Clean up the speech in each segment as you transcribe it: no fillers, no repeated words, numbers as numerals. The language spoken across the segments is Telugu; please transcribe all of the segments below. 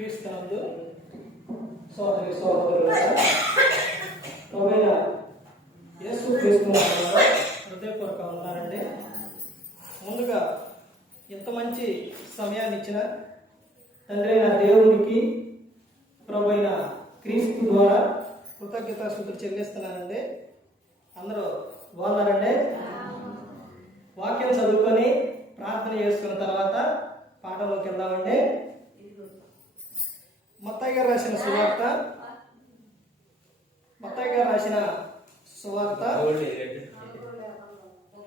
క్రీస్తునందు సోదరి సోదరులారా, ప్రభువైన యేసు క్రీస్తు నామములో హృదయపూర్వక వందనాలండి. ముందుగా ఇంత మంచి సమయాన్ని ఇచ్చిన తండ్రి అయిన దేవునికి ప్రభువైన క్రీస్తు ద్వారా కృతజ్ఞతాస్తుతులు చెల్లిస్తున్నానండి. అందరూ బాగున్నారండి? వాక్యం చదువుకొని ప్రార్థన చేసుకున్న తర్వాత పాఠంలోకి వెళ్దామండి. మత్తయి గారు రాసిన సువార్త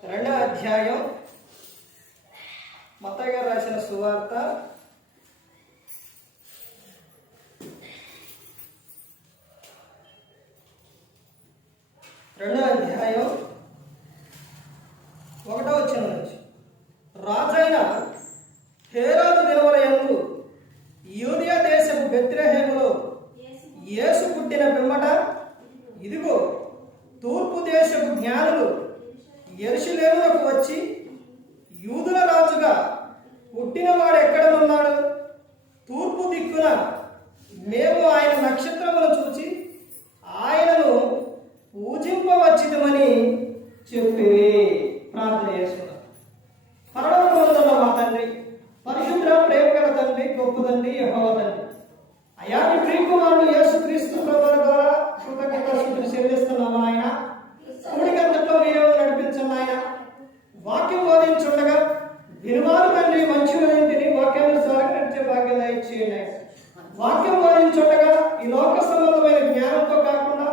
2వ అధ్యాయం. మత్తయి గారు రాసిన సువార్త 2వ అధ్యాయం 1వ వచనం నుంచి, రాజైన హేరోదు దినముల యందు యూదయ దేశపు బెత్లెహేములో యేసు పుట్టిన పిమ్మట ఇదిగో తూర్పు దేశపు జ్ఞానులు యెరూషలేమునకు వచ్చి, యూదుల రాజుగా పుట్టినవాడు ఎక్కడనున్నాడు? తూర్పు దిక్కున మేము ఆయన నక్షత్రమును చూచి ఆయనను పూజింపవచ్చితమని చెప్పిరి. ప్రార్థన చేసుకున్నాం. పరలోకమందున్న మా తండ్రి, పరిశుద్ధ ప్రేమ గల తండ్రి, గొప్ప తండ్రి, యెహోవా తండ్రి, అయా నీ ప్రియకుమారుడు యేసు క్రీస్తు ప్రభువు ద్వారా కృతజ్ఞతాస్తుతులు చెల్లిస్తున్నాము ఆయన. కూడికంతట్లో మీరే నడిపించండి ఆయన. వాక్యం బోధించుండగా వినువారు తండ్రి మంచి తిని వాక్యానుసారం నడిచే భాగ్యం దయచేయండి. వాక్యం బోధించుండగా ఈ లోక సంబంధమైన జ్ఞానంతో కాకుండా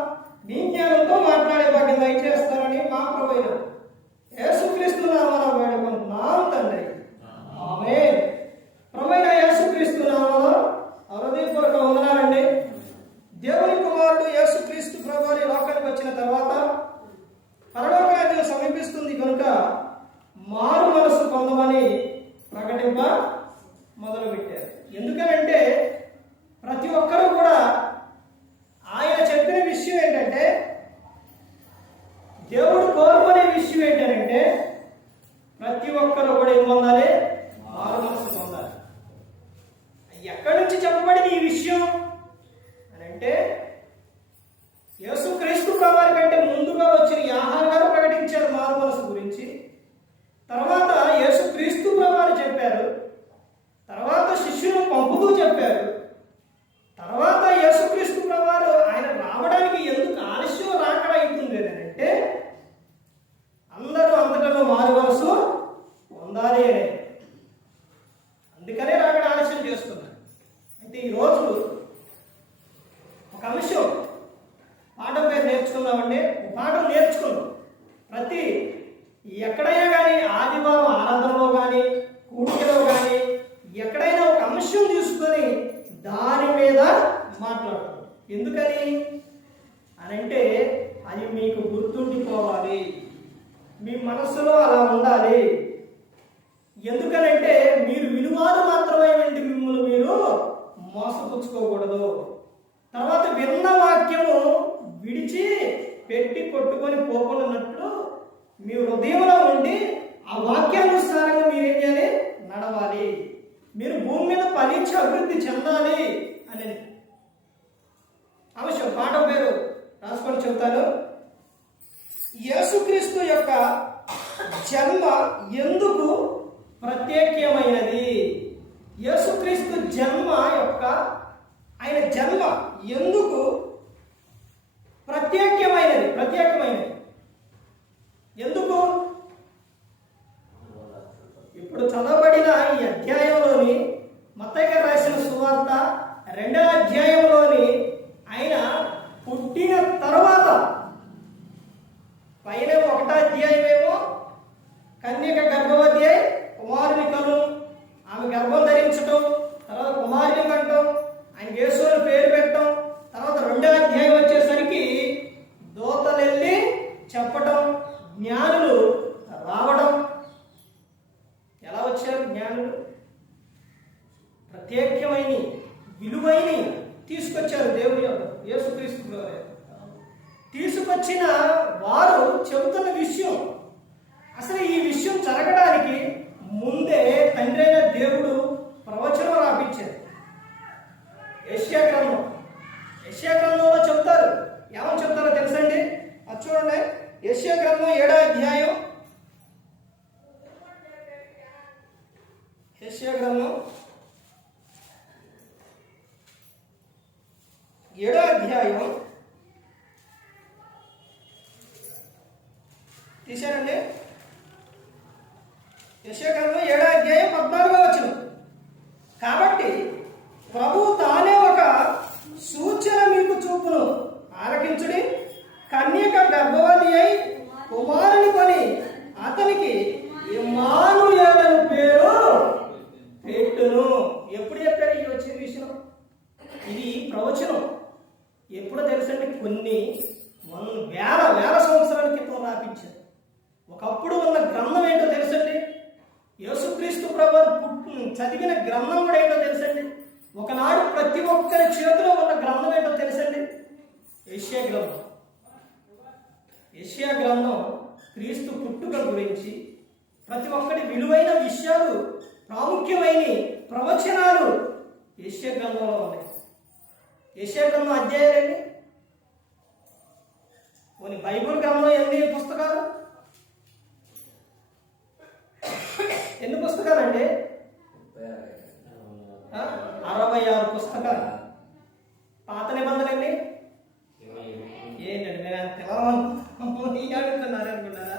నీ జ్ఞానంతో మాట్లాడే భాగ్యం దయచేస్తారని మా ప్రభువైన యేసుక్రీస్తు నామమున వేడుకుంటున్నాం తండ్రి. ఆమేన్. ప్రభువైన యేసుక్రీస్తు నామములో హృదయపూర్వక వందనాలండి. దేవుని కుమారుడు యేసుక్రీస్తు ప్రభువు ఈ లోకానికి వచ్చిన తర్వాత పరలోక రాజ్యం సమీపిస్తుంది కనుక మారు మనసు పొందమని ప్రకటింప మొదలుపెట్టారు. ఎందుకనంటే ప్రతి ఒక్కరూ కూడా ఆయన చెప్పిన విషయం ఏంటంటే, దేవుడు కోరుకునే విషయం ఏంటంటే ప్రతి ఒక్కరు కూడా ఏం పొందాలి? మారు మనసు పొందాలి. ఎక్కడి నుంచి చెప్పబడింది ఈ విషయం అని అంటే, యేసుక్రీస్తు ప్రభువారి కంటే ముందుగా వచ్చిన యోహాను గారు ప్రకటించారు మారు మనసు గురించి. తర్వాత యేసుక్రీస్తు ప్రభువారు చెప్పారు. తర్వాత శిష్యులను పంపుతూ చెప్పారు. తర్వాత యేసుక్రీస్తు ప్రభువారు ఆయన రావడానికి ఎందుకు ఆలస్యం రాకడ అవుతుంది అని అంటే, అందరూ అంతటా మారు మనసు పొందాలి అని. అందుకనే రాకడ ఆలస్యం చేస్తున్నారు. అయితే ఈరోజు ఒక అంశం పాఠం పేరు నేర్చుకుందామండి. పాఠం నేర్చుకున్నాం. ప్రతి ఎక్కడైనా కానీ ఆదివారం ఆరాధనలో కానీ కూడికలో కానీ ఎక్కడైనా ఒక అంశం తీసుకొని దాని మీద మాట్లాడతాం. ఎందుకని అనంటే అది మీకు గుర్తుండిపోవాలి, మీ మనస్సులో అలా ఉండాలి. ఎందుకనంటే మీరు విలువారు మాత్రమే వెంటి మిమ్మల్ని మీరు మోసపుచ్చుకోకూడదు. తర్వాత విన్న వాక్యము విడిచి పెట్టి కొట్టుకొని పోకున్నట్లు మీ హృదయంలో ఉండి ఆ వాక్యానుసారంగా మీరేం చేయాలి? నడవాలి. మీరు భూమి మీద ఫలించి అభివృద్ధి చెందాలి అనేది అవశ్యం. పాఠం పేరు రాసుకొని చెబుతాను. యేసుక్రీస్తు యొక్క జన్మ ఎందుకు ప్రత్యేకమైనది? యేసుక్రీస్తు జన్మ యొక్క ఆయన జన్మ ఎందుకు ప్రత్యేకమైనది? ఎందుకు? ఇప్పుడు చదవబడిన ఈ అధ్యాయంలోని మత్తయి గారు రాసిన సువార్త 2వ అధ్యాయంలోని ఆయన పుట్టిన తర్వాత పైన 1వ అధ్యాయమేమో కన్యక గర్భవతి అయి కుమారుని కను, ఆమె గర్భం ధరించటం, తర్వాత కుమారుని కంటం, ఆయన యేసు అని పేరు పెట్టడం. తర్వాత 2వ అధ్యాయం వచ్చేసరికి దూతలు వెళ్ళి చెప్పటం, జ్ఞానులు రావడం. ఎలా వచ్చారు జ్ఞానులు? ప్రత్యేకమైన విలువైన తీసుకొచ్చారు. దేవుని యొక్క యేసుక్రీస్తు తీసుకొచ్చిన వారు చెబుతున్న విషయం, అసలు ఈ విషయం జరగడానికి ముందే తండ్రి అయిన దేవుడు ప్రవచనం రాపించారు. యెషయా గ్రంథం. యెషయా గ్రంథంలో చెప్తారు, ఏమని చెప్తారో తెలుసండి? అది చూడండి, యెషయా గ్రంథం 7వ అధ్యాయం. యెషయా గ్రంథం 7వ అధ్యాయం తీశారండి. యెషయా గ్రంథం 7వ అధ్యాయం 14వ వచనం. కాబట్టి ప్రభు తానే ఒక సూచన మీకు చూపును, ఆలకించుడి. కన్యక గర్భవతి అయి కుమారుని కొని అతనికి ఇమ్మానుయేలు పేరు పెట్టును. ఎప్పుడు చెప్పారు ఈ వచ్చిన విషయం? ఇది ప్రవచనం. ఎప్పుడో తెలుసండి? కొన్ని వేల సంవత్సరాల క్రితం రాపించారు. ఒకప్పుడు ఉన్న గ్రంథం ఏంటో తెలుసండి? యేసుక్రీస్తు ప్రభువు చదివిన గ్రంథం కూడా ఏంటో తెలుసండి? ఒకనాడు ప్రతి ఒక్కరి చేతిలో ఉన్న గ్రంథం ఏంటో తెలుసండి? యెషయా గ్రంథం. యెషయా గ్రంథం క్రీస్తు పుట్టుక గురించి ప్రతి ఒక్కటి విలువైన విషయాలు, ప్రాముఖ్యమైన ప్రవచనాలు యెషయా గ్రంథంలో ఉన్నాయి. యెషయా గ్రంథం అధ్యాయాలండి. కొన్ని బైబిల్ గ్రంథంలో ఎన్ని పుస్తకాలు? ఎన్ని పుస్తకాలండి? 66 పుస్తకాలు. పాత నిబంధన ఎన్ని? ఏంటండి నేను తెలవనుకున్నారా?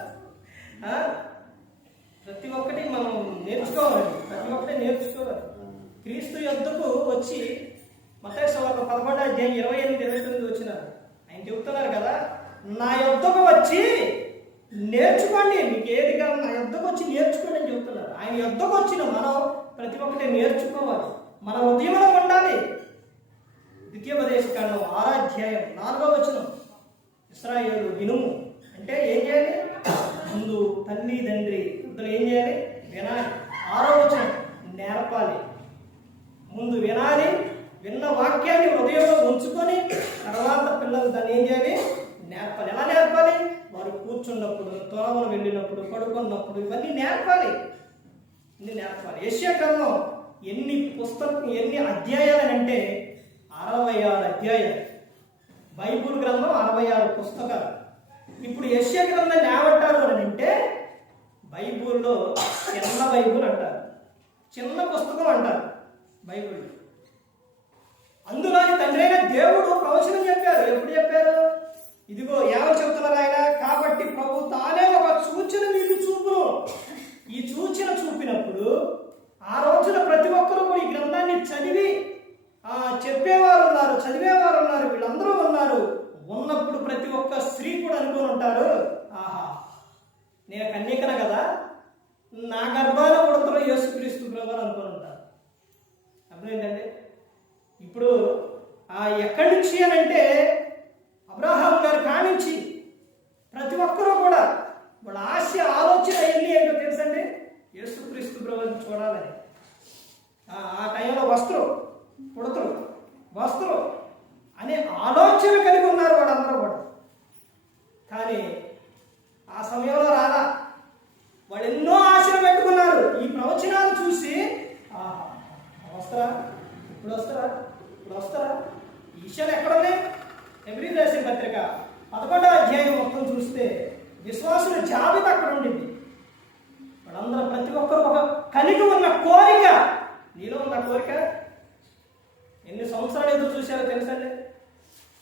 ప్రతి ఒక్కటి మనం నేర్చుకోవాలండి. ప్రతి ఒక్కటి నేర్చుకోవాలి. క్రీస్తు యొద్దకు వచ్చి మత్తయి సువార్త 11వ అధ్యాయం 28-29 వచ్చినారు. ఆయన చెబుతున్నారు కదా, నా యొద్దకు వచ్చి నేర్చుకోండి, మీకు ఏది కాదు నా యొద్దకు వచ్చి నేర్చుకోండి అని చెబుతున్నారు. ఆయన యొద్దకు వచ్చిన మనం ప్రతి ఒక్కటి నేర్చుకోవాలి. మన ఉదయంలో ఉండాలి. ద్వితీయోపదేశకాండం 6వ అధ్యాయం 4వ వచనం, ఇశ్రాయేలు వినుము అంటే ఏం చేయాలి? ముందు తల్లి తండ్రి ఇద్దరు ఏం చేయాలి? వినాలి. 6వ వచనం నేర్పాలి. ముందు వినాలి, విన్న వాక్యాన్ని హృదయంలో ఉంచుకొని తర్వాత పిల్లలు దాన్ని ఏం చేయాలి? నేర్పాలి. ఎలా నేర్పాలి? వారు కూర్చున్నప్పుడు, తోవలు వెళ్ళినప్పుడు, పడుకున్నప్పుడు ఇవన్నీ నేర్పాలి. ఇన్ని నేర్పాలి. యెషయా గ్రంథం ఎన్ని అధ్యాయాలంటే 66 అధ్యాయాలు. బైబిల్ గ్రంథం 66 పుస్తకాలు. ఇప్పుడు యెషయా గ్రంథాన్ని ఏమంటారు అని అంటే బైబిల్లో చిన్న బైబిల్ అంటారు, చిన్న పుస్తకం అంటారు బైబిల్. అందులోని తండ్రి అయిన దేవుడు ప్రవచనం చెప్పారు. ఎప్పుడు చెప్పారు? ఇదిగో ఏమని చెప్తున్నారు ఆయన? కాబట్టి ప్రభు తానే ఒక సూచన మీకు చూపును. ఈ సూచన చూపినప్పుడు ఆ రోజున ప్రతి ఒక్కరూ కూడా ఈ గ్రంథాన్ని చదివి చెప్పేవారు ఉన్నారు, చదివేవారు ఉన్నారు, వీళ్ళందరూ ఉన్నారు. ఉన్నప్పుడు ప్రతి ఒక్క స్త్రీ కూడా అనుకుని ఉంటారు, ఆహా నేను కన్యకన కదా, నా గర్భాన పుడతారు యేసుక్రీస్తు ప్రభు అనుకుని ఉంటారు. అప్పుడు ఏంటంటే ఇప్పుడు ఎక్కడి నుంచి అని అంటే అబ్రహాం గారు కానించి ప్రతి ఒక్కరూ కూడా వాళ్ళ ఆశ ఆలోచన ఏంటో తెలుసండి? యేసుక్రీస్తు ప్రభువుని చూడాలని. ఆ టైంలో వస్త్రం పుడతారు, వస్త్రం అనే ఆలోచన కలిగి ఉన్నారు వాళ్ళందరూ కూడా. కానీ ఆ సమయంలో రాలా. వాళ్ళు ఎన్నో ఆశలు పెట్టుకున్నారు. ఈ ప్రవచనాలు చూసి వస్తారా, ఇప్పుడు వస్తారా, ఇప్పుడు వస్తారా, ఈ విషయాలు ఎక్కడున్నాయి? హెబ్రీ రాసిన పత్రిక 11వ అధ్యాయం మొత్తం చూస్తే విశ్వాసుల జాబితా అక్కడ ఉండింది. వాళ్ళందరూ ప్రతి ఒక్కరు ఒక కలిగి ఉన్న కోరిక. నీలో ఉన్న కోరిక ఎన్ని సంవత్సరాలు ఎదురు చూశారో తెలుసండి?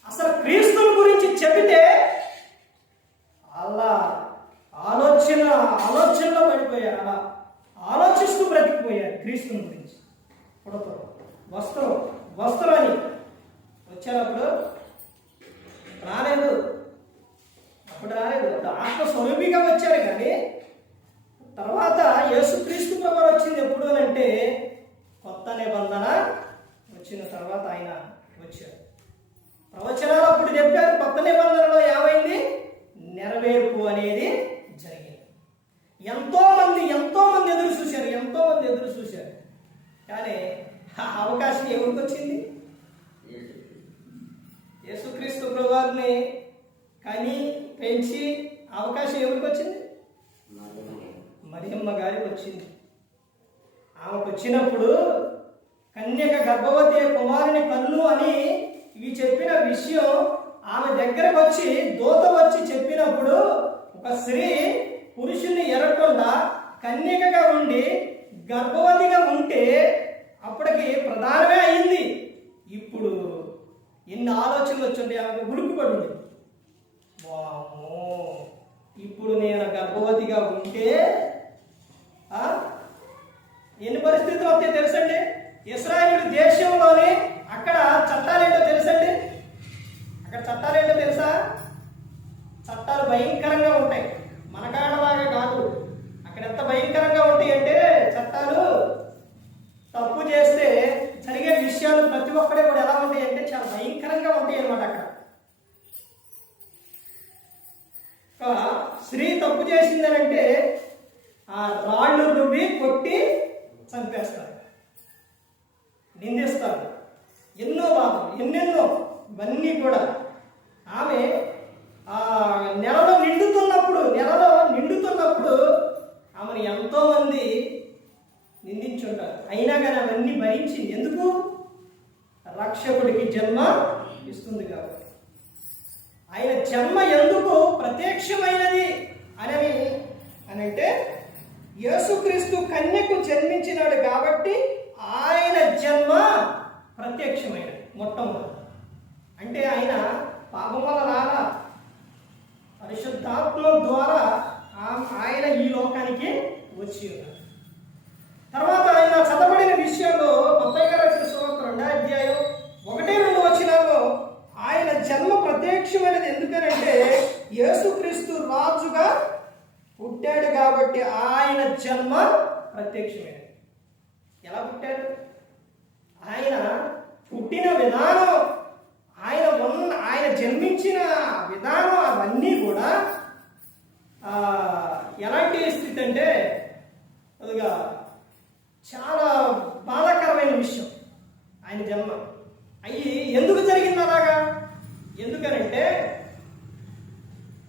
అసలు క్రీస్తుని గురించి చెబితే అలా ఆలోచనలో పడిపోయారు. అలా ఆలోచిస్తూ బ్రతికిపోయారు క్రీస్తుని గురించి. పుడతారు, వస్త్రం అని వచ్చారప్పుడు రాలేదు. అప్పుడు ఆత్మస్వరూపిగా వచ్చారు. కానీ తర్వాత యేసుక్రీస్తు ప్రభు వచ్చింది ఎప్పుడు అని అంటే కొత్త నిబంధన వచ్చిన తర్వాత ఆయన వచ్చారు. ప్రవచనాలు అప్పుడు చెప్పారు. కొత్త నిబంధనలో ఏమైంది? నెరవేర్పు అనేది జరిగింది. ఎంతో మంది ఎదురు చూశారు. కానీ ఆ అవకాశం ఎవరికి వచ్చింది? యేసుక్రీస్తు ప్రభువారిని కానీ పెంచి అవకాశం ఎవరికి వచ్చింది? మరియమ్మ గారికి వచ్చింది. ఆమెకు వచ్చినప్పుడు కన్యక గర్భవతి కుమారుని కన్ను అని ఇవి చెప్పిన విషయం ఆమె దగ్గరకు వచ్చి దూత వచ్చి చెప్పినప్పుడు ఒక స్త్రీ పురుషుణ్ణి ఎరగకుండా కన్యకగా ఉండి గర్భవతిగా ఉంటే అప్పటికి ప్రధానమే అయింది. ఇప్పుడు ఎన్ని ఆలోచనలు వచ్చుంటే ఆమె ఉడుకుపడింది. వామ్మో, ఇప్పుడు నేను గర్భవతిగా ఉంటే ఎన్ని పరిస్థితులు వస్తాయి తెలుసండి. ఇశ్రాయేలు దేశంలోనే అక్కడ చట్టాలేంటో తెలుసండి. అక్కడ చట్టాలేంటో తెలుసా? చట్టాలు భయంకరంగా ఉంటాయి. మనకాడలాగా కాదు. అక్కడ ఎంత భయంకరంగా ఉంటాయి అంటే చట్టాలు తప్పు చేస్తే జరిగే విషయాలు ప్రతి ఒక్కడే కూడా ఎలా ఉంటాయి అంటే చాలా భయంకరంగా ఉంటాయి అన్నమాట. అక్కడ స్త్రీ తప్పు చేసిందనంటే ఆ రాళ్ళు రువ్వి కొట్టి చంపేస్తారు, నిందిస్తారు. ఎన్నో బాధలు, ఎన్నెన్నో ఇవన్నీ కూడా ఆమె నెలలో నిండుతున్నప్పుడు ఆమెను ఎంతో మంది నిందించుంటారు. అయినా కానీ అవన్నీ భరించింది. ఎందుకు? రక్షకుడికి జన్మ ఇస్తుంది కాబట్టి. ఆయన జన్మ ఎందుకు ప్రత్యక్షమైనది అని అంటే యేసుక్రీస్తు కన్యకు జన్మించినాడు కాబట్టి ఆయన జన్మ ప్రత్యక్షమైనది. మొట్టమొదటి అంటే ఆయన పాపం వల్ల రాలా, పరిశుద్ధాత్మ ద్వారా ఆయన ఈ లోకానికి వచ్చి ఉన్నారు. తర్వాత ఆయన చదవబడిన విషయంలో మత్తయి గారు రాసిన సువార్త 2వ అధ్యాయం 1-2 వచనాల్లో ఆయన జన్మ ప్రత్యక్షమైనది. ఎందుకనంటే యేసుక్రీస్తు రాజుగా పుట్టాడు కాబట్టి ఆయన జన్మ ప్రత్యక్షమైనది. ఎలా పుట్టాడు? ఆయన పుట్టిన విధానం, ఆయన జన్మించిన విధానం అవన్నీ కూడా ఎలాంటి స్థితి అంటే అదిగా చాలా బాధాకరమైన విషయం. ఆయన జన్మ అయ్యి ఎందుకు జరిగింది అలాగా? ఎందుకనంటే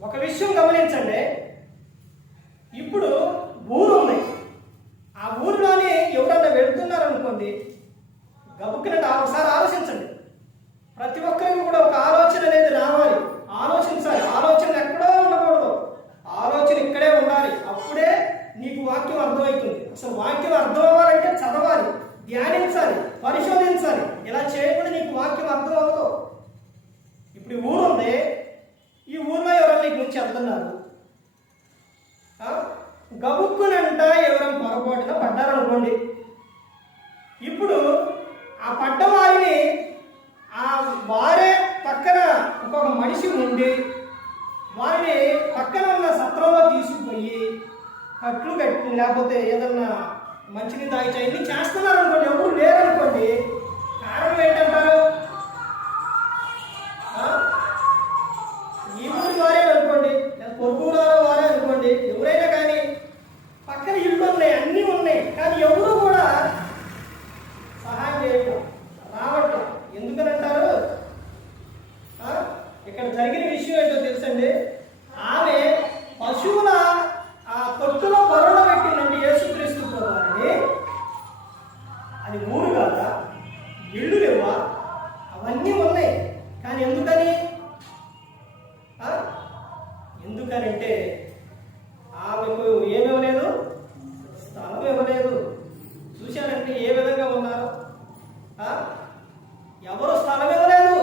ఒక విషయం గమనించండి. ఇప్పుడు ఊరు ఉన్నాయి, ఆ ఊరిలోనే ఎవరన్నా వెళ్తున్నారు అనుకోండి, గబుక్కునంటే ఒకసారి ఆలోచించండి. ప్రతి ఒక్కరికి కూడా ఒక ఆలోచన అనేది రావాలి, ఆలోచించాలి. ఆలోచన ఎక్కడో ఉండకూడదు, ఆలోచన ఇక్కడే ఉండాలి. అప్పుడే నీకు వాక్యం అర్థమవుతుంది. అసలు వాక్యం అర్థం అవ్వాలంటే చదవాలి, ధ్యానించాలి, పరిశోధించాలి. ఇలా చేయకుండా నీకు వాక్యం అర్థం అవ్వదు. ఇప్పుడు ఈ ఊరు ఉంది, ఈ ఊర్లో ఎవరైనా నీకు నుంచి వెళ్తున్నారు, గబుక్కునంట ఎవరైనా పొరపాటున పడ్డారనుకోండి. ఇప్పుడు ఆ పడ్డ వారిని వారే పక్కన ఇంకొక మనిషి ఉండి వారిని పక్కన ఉన్న సత్రంలో తీసుకుపోయి కట్లు కట్టి లేకపోతే ఏదన్నా మంచిని తాగి చేయని చేస్తున్నారు అనుకోండి, ఎవరు లేరనుకోండి. కారణం ఏంటంటారు? ఈ ఊరి వారే అనుకోండి, పొరుగురు వారే అనుకోండి, ఎవరైనా కానీ పక్కన ఇళ్ళు ఉన్నాయి, అన్నీ ఉన్నాయి, కానీ ఎవరు కూడా సహాయం చేయటం రావటం. ఎందుకనంటారు? ఇక్కడ జరిగిన విషయం ఏంటో తెలుసండి. ఆమె పశువుల తొట్టులో కరోనా పెట్టిందండి యేసుక్రీస్తు వారిని. అది ఊరు కాదా? ఇళ్ళు లేవా? అవన్నీ ఉన్నాయి. కానీ ఎందుకనంటే ఆమెకు ఏమివ్వలేదు, స్థలం ఇవ్వలేదు. చూశారంటే ఏ విధంగా ఉన్నారు? ఎవరు స్థలం ఇవ్వలేదు.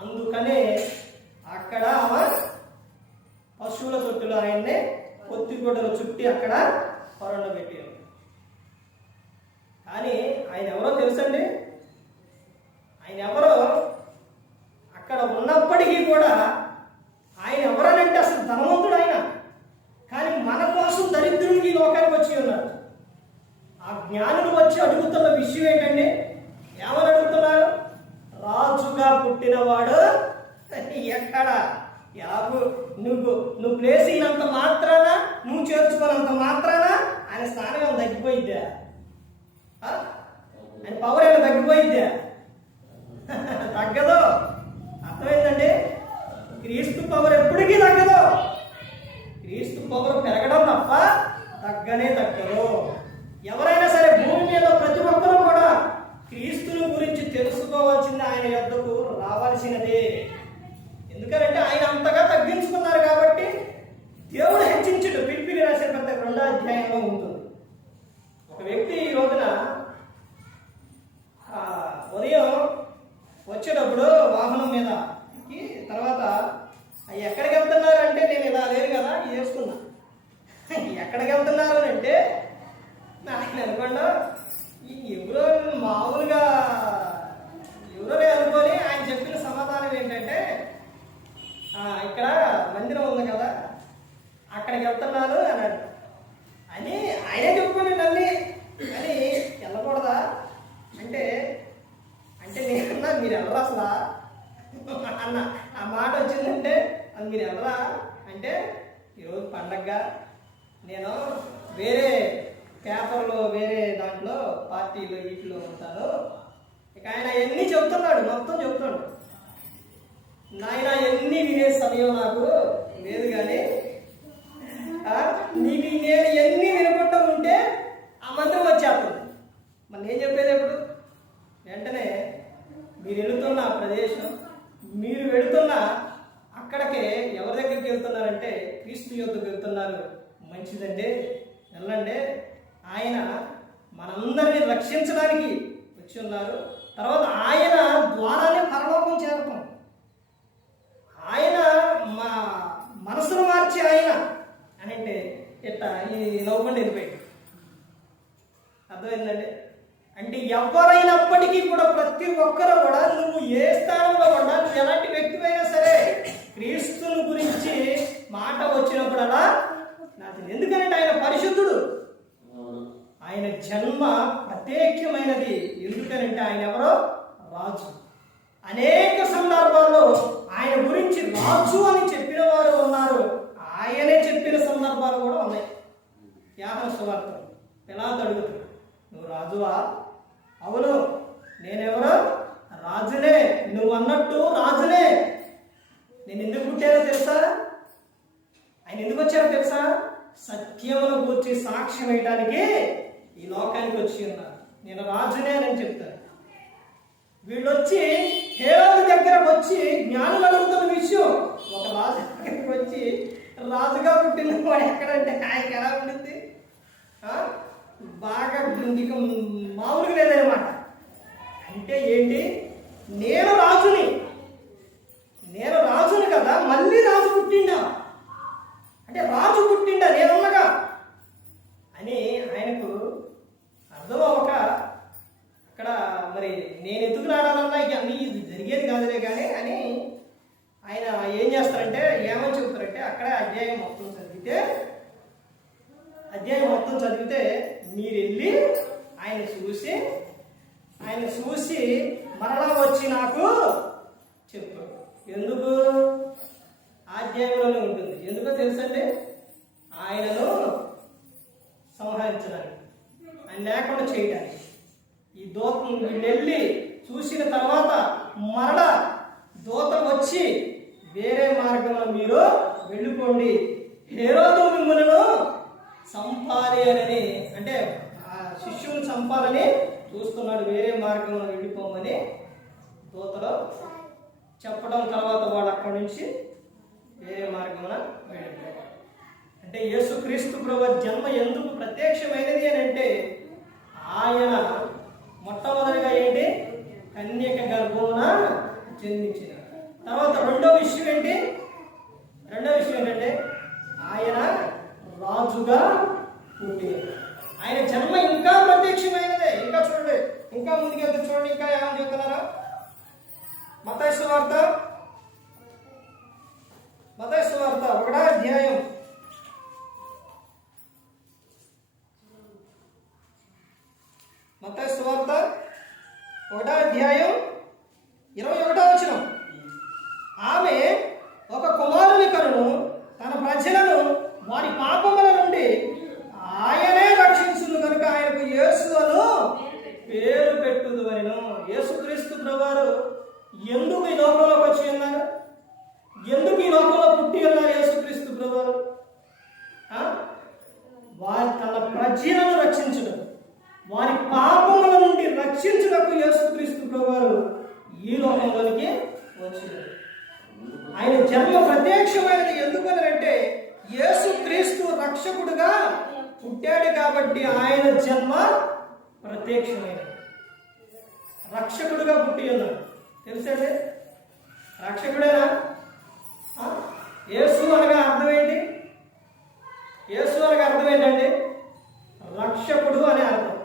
అందుకనే అక్కడ ఆమె పశువుల తొట్టులో ఆయన్నే పొత్తిగొడ్డలు చుట్టి అక్కడ పొరలో పెట్టారు. కానీ ఆయన ఎవరో తెలుసండి. ఆయన ఎవరో అక్కడ ఉన్నప్పటికీ కూడా ఆయన ఎవరనంటే అసలు ధనవంతుడు ఆయన. కానీ మన కోసం దరిద్రుడికి ఈ లోకానికి వచ్చి ఉన్నారు. ఆ జ్ఞానులు వచ్చి అడుగుతున్న విషయం ఏంటండి? ఏమని అడుగుతున్నారు? రాజుగా పుట్టినవాడు ఎక్కడ? నువ్వు ప్లేస్ అయినంత మాత్రాన, నువ్వు చేర్చుకున్నంత మాత్రాన ఆయన స్థానం ఏమైనా తగ్గిపోయిద్దా? ఆయన పవర్ ఏమైనా తగ్గిపోయిద్దా? తగ్గదు. అర్థమైందండి? క్రీస్తు పవర్ ఎప్పటికీ తగ్గదు. క్రీస్తు పవర్ పెరగడం తప్ప తగ్గనే తగ్గదు. ఎవరైనా సరే భూమి మీద ప్రతి ఒక్కరూ కూడా తెలుసుకోవాల్సింది ఆయన యొద్దకు రావాల్సినదే. ఎందుకంటే ఆయన అంతగా తగ్గించుకున్నారు కాబట్టి దేవుడు హెచ్చించుడు. పిలిపిలి రాసిన పత్రిక 2వ అధ్యాయంలో ఉంటుంది. ఒక వ్యక్తి ఈ రోజున ఉదయం వచ్చేటప్పుడు వాహనం మీద తర్వాత ఎక్కడికి వెళ్తున్నారు అంటే నేను ఇలా లేరు కదా ఇది వేసుకున్నా. ఎక్కడికి వెళ్తున్నారు అని అంటే నాకు అనుకోండా ఎవరో మామూలుగా ఎవరో అనుకొని ఆయన చెప్పిన సమాధానం ఏంటంటే ఇక్కడ మందిరం ఉంది కదా అక్కడికి వెళ్తున్నాను అన్నాడు. అని ఆయనే చెప్పుకోండి నన్ను అని వెళ్ళకూడదా అంటే నేనన్నా మీరు వెళ్ళరా అసలు అన్న ఆ మాట వచ్చిందంటే అది మీరు వెళ్ళరా అంటే ఈరోజు పండగగా నేను వేరే పేపర్లో వేరే దాంట్లో పార్టీలో వీటిలో ఉంటాను. ఇక ఆయన ఎన్ని చెప్తున్నాడు, మొత్తం చెప్తున్నాడు. నాయన ఎన్ని వినే సమయం నాకు లేదు, కానీ నీకు నేను ఎన్ని వినకుండా ఉంటే ఆ మంత్రం వచ్చేస్తుంది. మరి నేను చెప్పేది ఎప్పుడు వెంటనే మీరు వెళుతున్న ప్రదేశం, మీరు వెళుతున్న అక్కడికే ఎవరి దగ్గరికి వెళ్తున్నారంటే క్రీస్తు యొద్దకు వెళ్తున్నారు. మంచిదండి, వెళ్ళండి. ఆయన మనందరినీ రక్షించడానికి వచ్చి ఉన్నారు. తర్వాత ఆయన ద్వారానే పరలోకం చేరతాం. ఆయన మా మనసును మార్చి ఆయన అని అంటే ఇట్లా ఈ నవ్వుకుండా వెళ్ళిపోయాడు. అర్థమైందండి? అంటే ఎవరైనప్పటికీ కూడా ప్రతి ఒక్కరు కూడా నువ్వు ఏ స్థానంలో ఉన్నా, నువ్వు ఎలాంటి వ్యక్తివైనా సరే క్రీస్తుని గురించి మాట వచ్చినప్పుడలా నాకు ఎందుకంటే ఆయన పరిశుద్ధుడు, ఆయన జన్మ ప్రత్యేకమైనది. ఎందుకనంటే ఆయన ఎవరో రాజు. అనేక సందర్భాల్లో ఆయన గురించి రాజు అని చెప్పిన వారు ఉన్నారు, ఆయనే చెప్పిన సందర్భాలు కూడా ఉన్నాయి. యోహాను సువార్త పిలాతు అడుగుతాడు, నువ్వు రాజువా? అవును, నేనెవరో రాజునే, నువ్వు అన్నట్టు రాజునే. నేను ఎందుకు పుట్టానో తెలుసా? ఆయన ఎందుకు వచ్చారో తెలుసా? సత్యమును గూర్చి సాక్ష్యం వేయడానికి ఈ లోకానికి వచ్చి ఉన్నారు. నేను రాజునే అని చెప్తాను. వీళ్ళు వచ్చి హేరోదు దగ్గరకు వచ్చి జ్ఞానులు అడుగుతున్న విషయం, ఒక రాజు దగ్గరికి వచ్చి రాజుగా పుట్టిన వాడు ఎక్కడంటే ఆయనకి ఎలా ఉంటుంది? బాగా ఇక మామూలుగా లేదనమాట. అంటే ఏంటి? నేను రాజుని కదా, మళ్ళీ రాజు పుట్టిండా అంటే రాజు పుట్టిండా నేనున్నగా అని ఆయనకు అర్థం అవ్వక అక్కడ మరి నేను ఎందుకు రాడాలన్నా ఇక అన్నీ ఇది జరిగేది కాదులే కానీ అని ఆయన ఏం చేస్తారంటే ఏమని చెబుతారంటే అక్కడ అధ్యాయం మొత్తం చదివితే మీరు వెళ్ళి ఆయన చూసి మరలా వచ్చి నాకు చెప్పాడు. ఎందుకు? అధ్యాయంలోనే ఉంటుంది. ఎందుకో తెలుసండి, ఆయనను సంహరించడానికి, ఆయన లేకుండా చేయడానికి. ఈ దూతం వీళ్ళు వెళ్ళి చూసిన తర్వాత మరలా దూతం వచ్చి వేరే మార్గంలో మీరు వెళ్ళిపోండి, హేరోదు మిమ్మల్ని చంపాలి అని, అంటే ఆ శిష్యుని చంపాలని చూస్తున్నాడు, వేరే మార్గంలో వెళ్ళిపోమని దూతలో చెప్పడం. తర్వాత వాడు అక్కడి నుంచి వేరే మార్గంలో వెళ్ళిపోయాడు. అంటే యేసుక్రీస్తు ప్రభువు జన్మ ఎందుకు ప్రత్యక్షమైనది అని అంటే ఆయన మొట్టమొదటిగా ఏంటి? కన్యక గర్భమున జన్మించిన. తర్వాత రెండో విషయం ఏంటంటే ఆయన రాజుగా పుట్టిన. ఆయన జన్మ ఇంకా ప్రత్యక్షమైనదే. ఇంకా చూడండి, ఇంకా ముందుకెళ్తే చూడండి, ఇంకా ఏమని చెప్తున్నారా? మత్తయి సువార్త 1వ అధ్యాయం 21వ వచనం. ఆమె ఒక కుమారుని కనును, తన ప్రజలను వారి పాపముల నుండి ఆయనే రక్షించును కనుక ఆయనకు యేసు అను పేరు పెట్టుదువనెను. యేసుక్రీస్తు ప్రభువారు ఎందుకు ఈ లోకంలోకి వచ్చి ప్రత్యక్షమైనది ఎందుకనంటే యేసుక్రీస్తు రక్షకుడుగా పుట్టాడు కాబట్టి ఆయన జన్మ ప్రత్యక్షమైనది. రక్షకుడుగా పుట్టి ఉన్నాడు తెలుసండి. రక్షకుడేనా? యేసు అనగా అర్థం ఏంటి? యేసు అనగా అర్థం ఏంటండి? రక్షకుడు అనే అర్థం.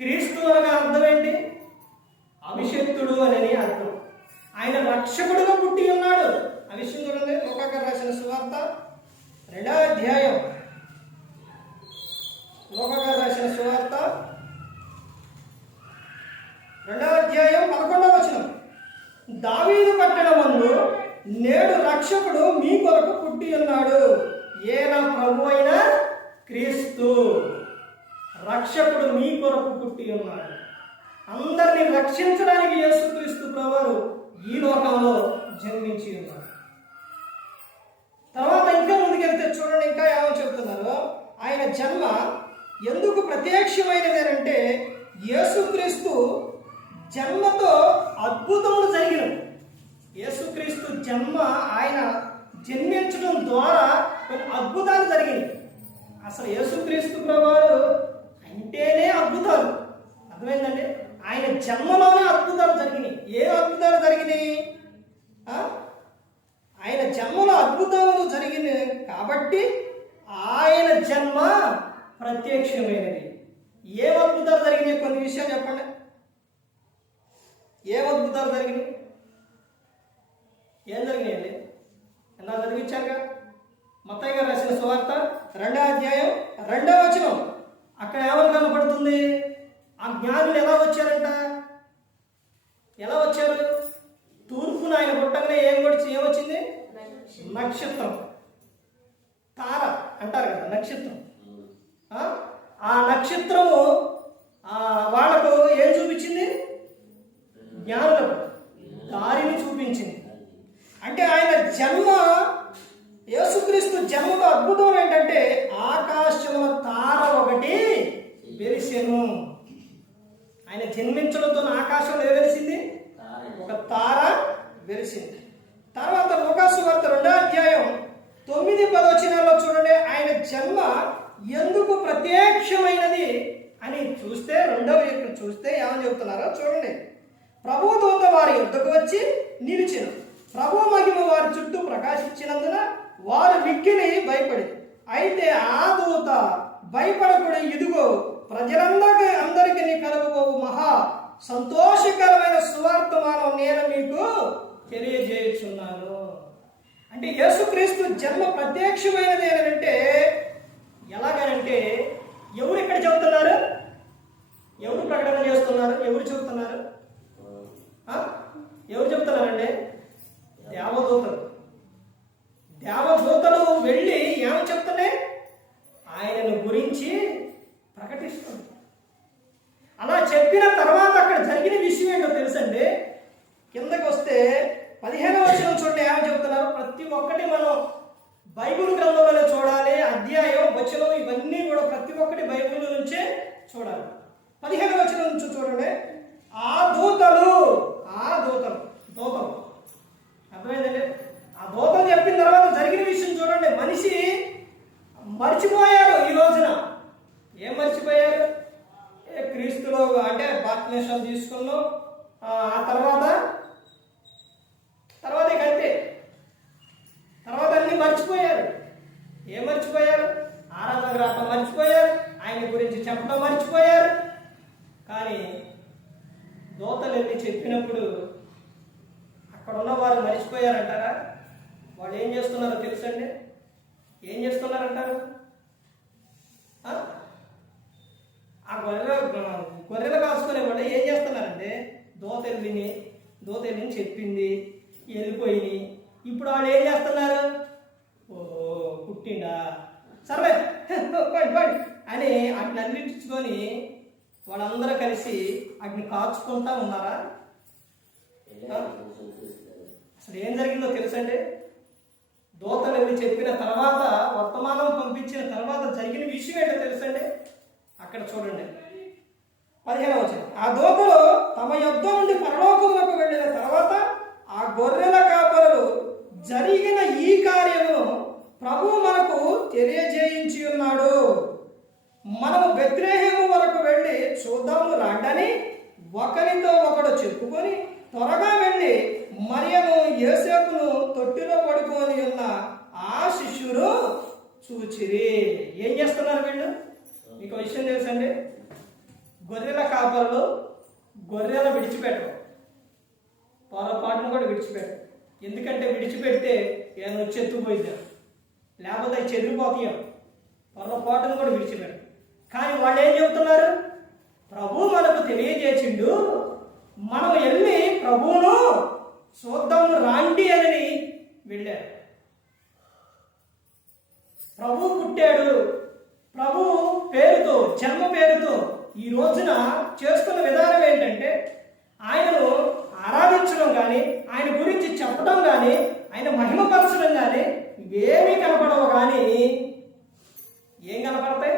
క్రీస్తు అనగా అర్థం ఏంటి? అభిషక్తుడు అని అర్థం. ఆయన రక్షకుడుగా పుట్టి ఉన్నాడు. ఆ విషయం చూడండి, లూకా రాసిన సువార్త 2వ అధ్యాయం. లూకా రాసిన సువార్త 2వ అధ్యాయం 11వ వచనం. దావీదు పట్టణమందు నేడు రక్షకుడు మీ కొరకు పుట్టి ఉన్నాడు, ఏన ప్రభు అయిన క్రీస్తు. రక్షకుడు మీ కొరకు పుట్టి ఉన్నాడు. అందరినీ రక్షించడానికి యేసుక్రీస్తు ప్రభువారు ఈ లోకంలో జన్మించి ఉన్నారు. తర్వాత ఇంకా ముందుకెళ్తే చూడండి, ఇంకా ఏమని చెప్తున్నారు. ఆయన జన్మ ఎందుకు ప్రత్యక్షమైనదేనంటే యేసుక్రీస్తు జన్మతో అద్భుతములు జరిగినవి. యేసుక్రీస్తు జన్మ, ఆయన జన్మించడం ద్వారా కొన్ని అద్భుతాలు జరిగినాయి. అసలు యేసుక్రీస్తు ప్రభువారు అంటేనే అద్భుతాలు. అర్థమైందండి? ఆయన జన్మలోనే అద్భుతాలు జరిగినాయి. ఏ అద్భుతాలు జరిగినాయి? ఆయన జన్మలో అద్భుతాలు జరిగినాయి కాబట్టి ఆయన జన్మ ప్రత్యక్షమైనది. ఏం అద్భుతాలు జరిగినాయి? కొన్ని విషయాలు చెప్పండి. ఏం అద్భుతాలు జరిగినాయి? ఏం జరిగినాయండి? ఎలా చదివించాక మత్తయి గారు రాసిన సువార్త 2వ అధ్యాయం 2వ వచనం. అక్కడ ఏమని కనపడుతుంది? ఆ జ్ఞానులు ఎలా వచ్చారంట? ఎలా వచ్చారు? తూర్పున ఆయన పుట్టగానే ఏమొచ్చింది? నక్షత్రం, తార అంటారు కదా, నక్షత్రం. ఆ నక్షత్రము వాళ్ళకు ఏం చూపించింది? జ్ఞానులకు దారిని చూపించింది. అంటే ఆయన జన్మ, యేసుక్రీస్తు జన్మలో అద్భుతం ఏంటంటే ఆకాశంలో తార ఒకటి వెలిసెను. ఆయన జన్మించడంతో ఆకాశంలో ఏం వెలిసింది? ఒక తార వెలిసింది. తర్వాత లూకా సువార్త 2వ అధ్యాయం 9-10 వచనాల్లో చూడండి, ఆయన జన్మ ఎందుకు ప్రత్యక్షమైనది అని చూస్తే, చూస్తే ఏమని చెబుతున్నారో చూడండి. ప్రభు దూత వారి యుద్ధకు వచ్చి నిలిచెను. ప్రభు మహిమ వారి చుట్టూ ప్రకాశించినందున వారు మిక్కిలి భయపడి, అయితే ఆ దూత భయపడకుడి, ఇదిగో ప్రజలందరికీ కలుగుబోవు మహా సంతోషకరమైన సువార్తమానం నేను మీకు తెలియజేయుచున్నాను. అంటే యేసుక్రీస్తు జన్మ ప్రత్యక్షమైనది ఏనంటే ఎలాగనంటే ఎవరు ఇక్కడ చెబుతున్నారు? ఎవరు ప్రకటన చేస్తున్నారు? ఎవరు చెబుతున్నారు? ఎవరు చెబుతున్నారండి? దేవదూతలు. దేవదూతలు వెళ్ళి ఏమని చెప్తున్నాయి? ఆయనను గురించి ప్రకటిస్తుంది. అలా చెప్పిన తర్వాత అక్కడ జరిగిన విషయం ఏంటో తెలుసండి. కిందకి వస్తే 15వ వచనం చూడండి, ఏమని చెప్తున్నారు? ప్రతి ఒక్కటి మనం బైబిల్ గ్రంథంలోనే చూడాలి. అధ్యాయం, వచనం ఇవన్నీ కూడా ప్రతి ఒక్కటి బైబిల్ నుంచే చూడాలి. 15వ వచనం నుంచి చూడండి. ఆ దూతలు అర్థమైందండి? ఆ దూతలు చెప్పిన తర్వాత జరిగిన విషయం చూడండి. మనిషి మర్చిపోయారు. ఈ రోజున ఏం మర్చిపోయారు? క్రీస్తులో అంటే బాప్తిస్మం తీసుకున్నాం. ఆ తర్వాత కంటే తర్వాత అన్ని మర్చిపోయారు. ఏం మర్చిపోయారు? ఆరాధన రావటం మర్చిపోయారు, ఆయన గురించి చెప్పడం మర్చిపోయారు. కానీ దూతలు వెళ్ళి చెప్పినప్పుడు అక్కడ ఉన్న వారు మర్చిపోయారంటారా? వాళ్ళు ఏం చేస్తున్నారో తెలుసండి? ఏం చేస్తున్నారంటారు? ఆ గొర్రెలు కాసుకునే వాళ్ళు ఏం చేస్తున్నారంటే దూత వెళ్ళి చెప్పింది, వెళ్ళిపోయి ఇప్పుడు వాళ్ళు ఏం చేస్తున్నారు? ఓ పుట్టిండా, సరే పడి అని వాటిని అన్నిటించుకొని వాళ్ళందరూ కలిసి వాటిని కాచుకుంటా ఉన్నారా? అసలు ఏం జరిగిందో తెలుసండి? దూతలు వెళ్ళి చెప్పిన తర్వాత, వర్తమానం పంపించిన తర్వాత జరిగిన విషయం ఏంటో తెలుసండి? అక్కడ చూడండి 15వ వచనం. ఆ దూతలు తమ యుద్ధం నుండి పరలోకములకు వెళ్ళిన తర్వాత ఆ గొర్రెల కాపరులు జరిగిన ఈ కార్యము ప్రభు మనకు తెలియజేయించి ఉన్నాడు. మనము బెత్లెహేము వరకు వెళ్ళి చూద్దాము రాండని ఒకరితో ఒకడు చెప్పుకొని త్వరగా వెళ్ళి మరియను యోసేపును తొట్టిలో పడుకొని ఉన్న ఆ శిష్యులు చూచిరి. ఏం చేస్తున్నారు వీళ్ళు? మీకు విషయం తెలుసండి, గొర్రెల కాపరులు గొర్రెలు విడిచిపెట్టరు, పొరపాటును కూడా విడిచిపెట్టరు. ఎందుకంటే విడిచిపెడితే ఏమైనా వచ్చి ఎత్తుకుపోయిద్దాం, లేకపోతే అవి చెదిరిపోతాం. పొరపాటును కూడా విడిచిపెట్టరు. కానీ వాళ్ళు ఏం చెబుతున్నారు? ప్రభు మనకు తెలియజేసిండు, మనం వెళ్ళి ప్రభువును చూద్దాము రాండి అని వెళ్ళారు. ప్రభు పుట్టాడు. ప్రభు పేరుతో, జన్మ పేరుతో ఈ రోజున చేస్తున్న విధానం ఏంటంటే ఆయనను ఆరాధించడం కానీ, ఆయన గురించి చెప్పడం కానీ, ఆయన మహిమపరచడం కానీ ఇవేమీ కనపడవు. కానీ ఏం కనపడతాయి?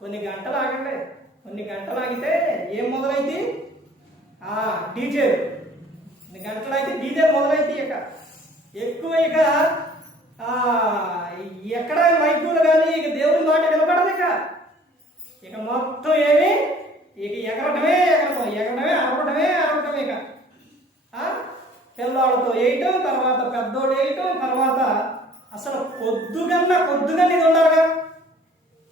కొన్ని గంటలు ఆగండి, కొన్ని గంటలు ఆగితే ఏం మొదలైతే డీజే, కొన్ని గంటలు అయితే డీజే మొదలైతే ఇక ఎక్కువ ఇక ఎక్కడ మైకులు కానీ ఇక దేవుని మాట వినపడదు. ఇక మొత్తం ఏమి ఇక ఎగరటమే అరవటమే ఇక పిల్లాళ్ళతో వేయటం, తర్వాత పెద్దోడు వేయటం, తర్వాత అసలు కొద్దుగన్నా ఇది ఉండాలిగా.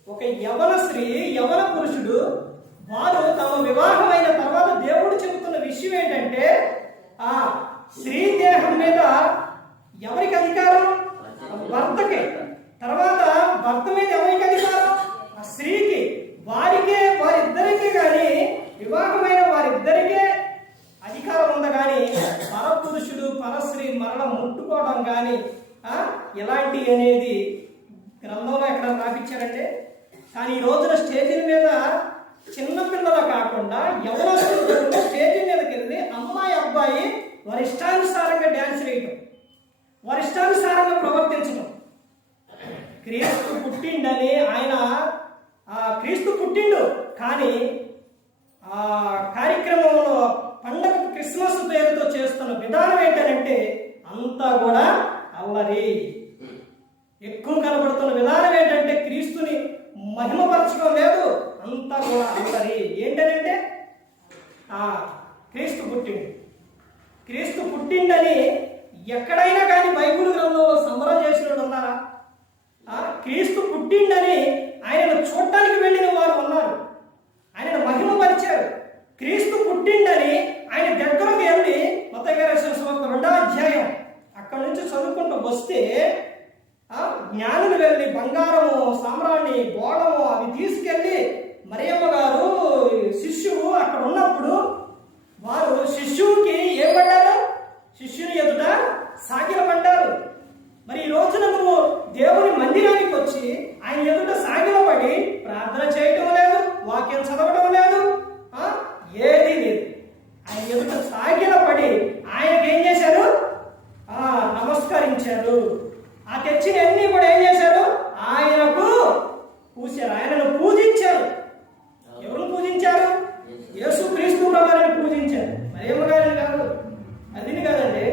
ఒక యవన స్త్రీ, యవన పురుషుడు వారు తమ వివాహమైన తర్వాత దేవుడు చెబుతున్న విషయం ఏంటంటే స్త్రీ దేహం మీద ఎవరికి అధికారం? భర్తకి. తర్వాత భర్త మీద ఎవరికి అధికారం? ఆ స్త్రీకి. వారిద్దరికీ కానీ, వివాహమైన వారిద్దరికే అధికారం ఉంది. కానీ పరపురుషుడు పరస్త్రీ మరణ ముట్టుకోవడం కానీ ఎలాంటి అనేది గ్రంథంలో ఎక్కడ రాపించారంటే. కానీ ఈ రోజున స్టేజీల మీద చిన్నపిల్లలు కాకుండా యవనస్తులు స్టేజీ మీదకి వెళ్ళి అమ్మాయి అబ్బాయి వారి ఇష్టానుసారంగా డ్యాన్స్ వేయటం, వారి ఇష్టానుసారంగా ప్రవర్తించడం. క్రీస్తు పుట్టిండని ఆయన క్రీస్తు పుట్టిండు, కానీ ఆ కార్యక్రమంలో పండగ క్రిస్మస్ పేరుతో చేస్తున్న విధానం ఏంటంటే అంతా కూడా అల్లరి. ఎక్కువ కనబడుతున్న విధానం ఏంటంటే క్రీస్తుని మహిమపరచడం లేదు, అంతా కూడా అల్లరి. ఏంటంటే క్రీస్తు పుట్టిండని ఎక్కడైనా కానీ బైబిల్ గ్రంథంలో సంబరం చేసిన వాడు ఉన్నారా? క్రీస్తు పుట్టిండని ఆయనను చూడటానికి వెళ్ళిన వారు ఉన్నారు, ఆయనను మహిమపరిచారు. క్రీస్తు పుట్టిండని ఆయన దగ్గరకు వెళ్ళి మత్తయి గారి సువార్త 2వ అధ్యాయం అక్కడి నుంచి చదువుకుంటూ వస్తే జ్ఞానులు వెళ్ళి బంగారము, సామ్రాణి, బోళము అవి తీసుకెళ్ళి మరియమ్మ గారు శిష్యువు అక్కడ ఉన్నప్పుడు వారు శిష్యువుకి ఏం పడ్డారు? శిష్యుని ఎదుట సాగిలపడ్డారు. మరి ఈ రోజున నువ్వు దేవుని మందిరానికి వచ్చి ఆయన ఎదుట సాగిలపడి ప్రార్థన చేయటం లేదు, వాక్యం చదవడం లేదు, ఏది లేదు. ఆయన ఎదుట సాగిలపడి ఆయనకి ఏం చేశారు? నమస్కరించారు. ఆ తెచ్చిన అన్ని కూడా ఏం చేశారు? ఆయనకు పూశారు, ఆయనను పూజించారు. ఎవరు పూజించారు? యేసు క్రీస్తు ప్రభువుని పూజించారు. మరియమ్మ గారిని కాదు, అదిని కాదండి,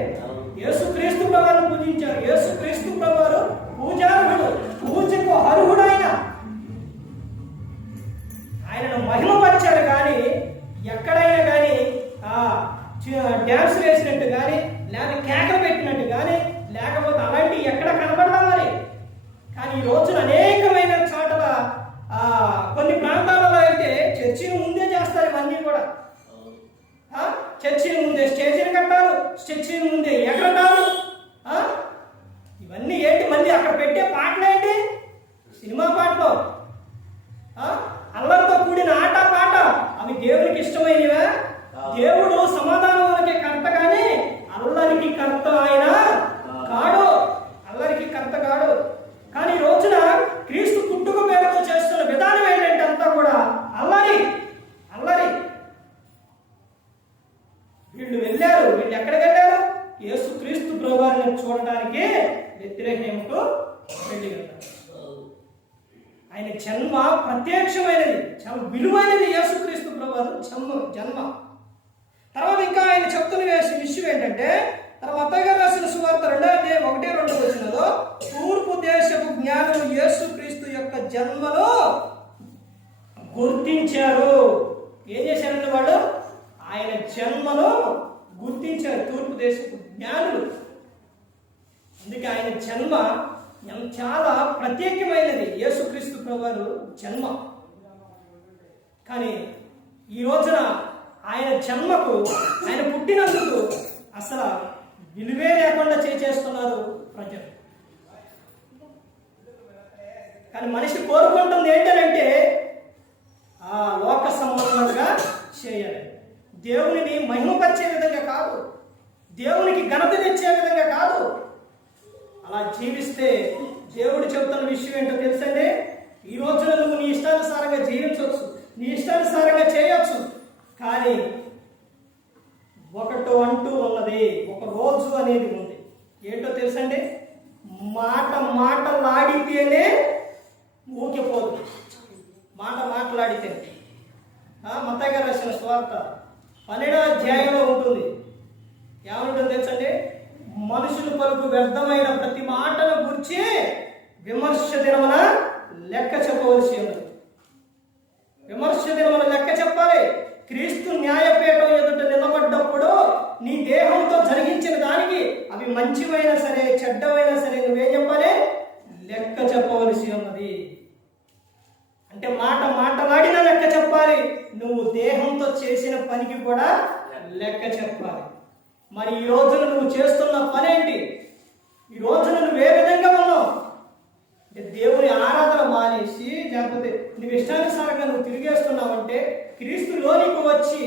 యేసు క్రీస్తు ప్రభువుని పూజించారు. యేసు క్రీస్తు ప్రభువు పూజార్హుడు, పూజకు అర్హుడు. ఆయనను మహిమపరిచారు. కానీ ఎక్కడైనా కానీ డ్యాన్స్ వేసినట్టు కానీ, లేక కేకలు పెట్టినట్టు కానీ, లేకపోతే అలాంటి ఎక్కడ కనబడదా మరి. కానీ ఈ రోజున అనేకమైన చోట్ల కొన్ని ప్రాంతాలలో అయితే చర్చిని ముందే చేస్తారు. ఇవన్నీ కూడా చర్చిని ముందే స్టేజీని కట్టాలి, చర్చిని ముందే ఎగరటాలు. ఇవన్నీ ఏంటి? మళ్ళీ అక్కడ పెట్టే పాటలు ఏంటి? సినిమా పాటలు, అల్లరితో కూడిన ఆట పాట. అవి దేవునికి ఇష్టమైనవా? దేవుడు సమాధానానికి కర్త, కానీ అల్లరికి కర్త ఆయన కాడు. అల్లరికి కర్త కాడు. కానీ ఈ రోజున క్రీస్తు పుట్టుక పేరుతో చేస్తున్న విధానం ఏంటంటే అంతా కూడా అల్లరి. వీళ్ళు ఎక్కడికి వెళ్ళారు? యేసు క్రీస్తు ప్రభువుని చూడడానికి బెత్లెహేముకు వెళ్ళి వెళ్ళారు. ఆయన జన్మ ప్రత్యక్షమైనది, చాలా విలువైనది. యేసుక్రీస్తు ప్రభువు జన్మ. తర్వాత ఇంకా ఆయన చెప్తున్న విషయం ఏంటంటే మత్తయి గారు రాసిన సువార్త 2:1-2 తూర్పు దేశపు జ్ఞానులు యేసుక్రీస్తు యొక్క జన్మను గుర్తించారు. ఏం చేశారంటే వాళ్ళు ఆయన జన్మను గుర్తించారు, తూర్పు దేశపు జ్ఞానులు. అందుకే ఆయన జన్మ చాలా ప్రత్యేకమైనది, యేసుక్రీస్తు ప్రభువారు జన్మ. కానీ ఈ రోజున ఆయన జన్మకు, ఆయన పుట్టినందుకు అసలు విలువే లేకుండా చేస్తున్నారు ప్రజలు. కానీ మనిషి కోరుకుంటుంది ఏంటంటే ఆ లోక సంబంధంగా చేయాలి, దేవునిని మహిమపరిచే విధంగా కాదు, దేవునికి ఘనత తెచ్చే విధంగా కాదు. అలా జీవిస్తే దేవుడు చెబుతున్న విషయం ఏంటో తెలుసండి, ఈ రోజున నువ్వు నీ ఇష్టానుసారంగా జీవించవచ్చు, నీ ఇష్టానుసారంగా చేయొచ్చు. కానీ ఒకటో అంటూ ఉన్నది, ఒక రోజు అనేది ఉంది. ఏంటో తెలుసండి, మాటలాడితేనే ఊగిపోదు, మాట్లాడితేనే. మత్తయి గారు రాసిన సువార్త 12వ అధ్యాయంలో ఉంటుంది. ఏమంటుందో తెలుసండి, మనుషులు పలుకు వ్యర్థమైన ప్రతి మాటను గురించి విమర్శ దినమున లెక్క చెప్పవలసి ఉన్నది. విమర్శ దినమున లెక్క చెప్పాలి. క్రీస్తు న్యాయపీఠం ఎదుట నిలబడ్డప్పుడు నీ దేహంతో జరిగించిన దానికి అవి మంచివైనా సరే చెడ్డవైనా సరే నువ్వేం చెప్పాలి, లెక్క చెప్పవలసి ఉన్నది. అంటే మాటలాడిన లెక్క చెప్పాలి, నువ్వు దేహంతో చేసిన పనికి కూడా లెక్క చెప్పాలి. మరి ఈ రోజున నువ్వు చేస్తున్న పని ఏంటి? ఈ రోజున నువ్వు ఏ విధంగా ఉన్నావు? దేవుని ఆరాధన మానేసి, లేకపోతే నువ్వు ఇష్టానుసారంగా నువ్వు తిరిగేస్తున్నావంటే, క్రీస్తులోనికి వచ్చి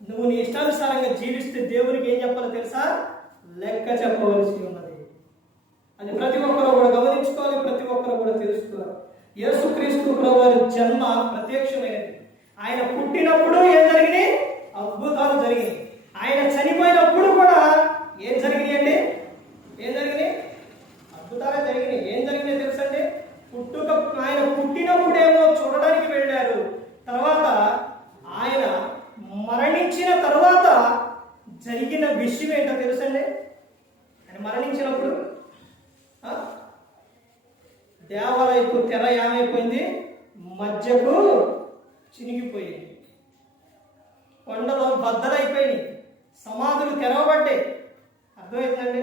నువ్వు నీ ఇష్టానుసారంగా జీవిస్తే దేవునికి ఏం చెప్పాలో తెలుసా, లెక్క చెప్పవలసి ఉన్నది. అది ప్రతి ఒక్కరు కూడా గమనించుకోవాలి, ప్రతి ఒక్కరు కూడా తెలుసుకోవాలి. యేసుక్రీస్తు ప్రభువారి జన్మ ప్రత్యక్షమైనది. ఆయన పుట్టినప్పుడు ఏం జరిగినాయి? అద్భుతాలు జరిగినాయి. ఆయన చనిపోయినప్పుడు కూడా ఏం జరిగినాయి అండి? ఏం జరిగినాయి? అద్భుతాలే జరిగినాయి. ఏం జరిగినాయి తెలుసండి, ఆయన పుట్టినప్పుడేమో చూడడానికి వెళ్ళారు, తర్వాత ఆయన మరణించిన తర్వాత జరిగిన విషయం ఏంటో తెలుసండి. ఆయన మరణించినప్పుడు దేవాలయపు తెర ఏమైపోయింది, మధ్యకు చినిగిపోయింది, కొండలో బద్దలైపోయినాయి, సమాధులు తెరవబడ్డాయి. అర్థమవుతుందండి?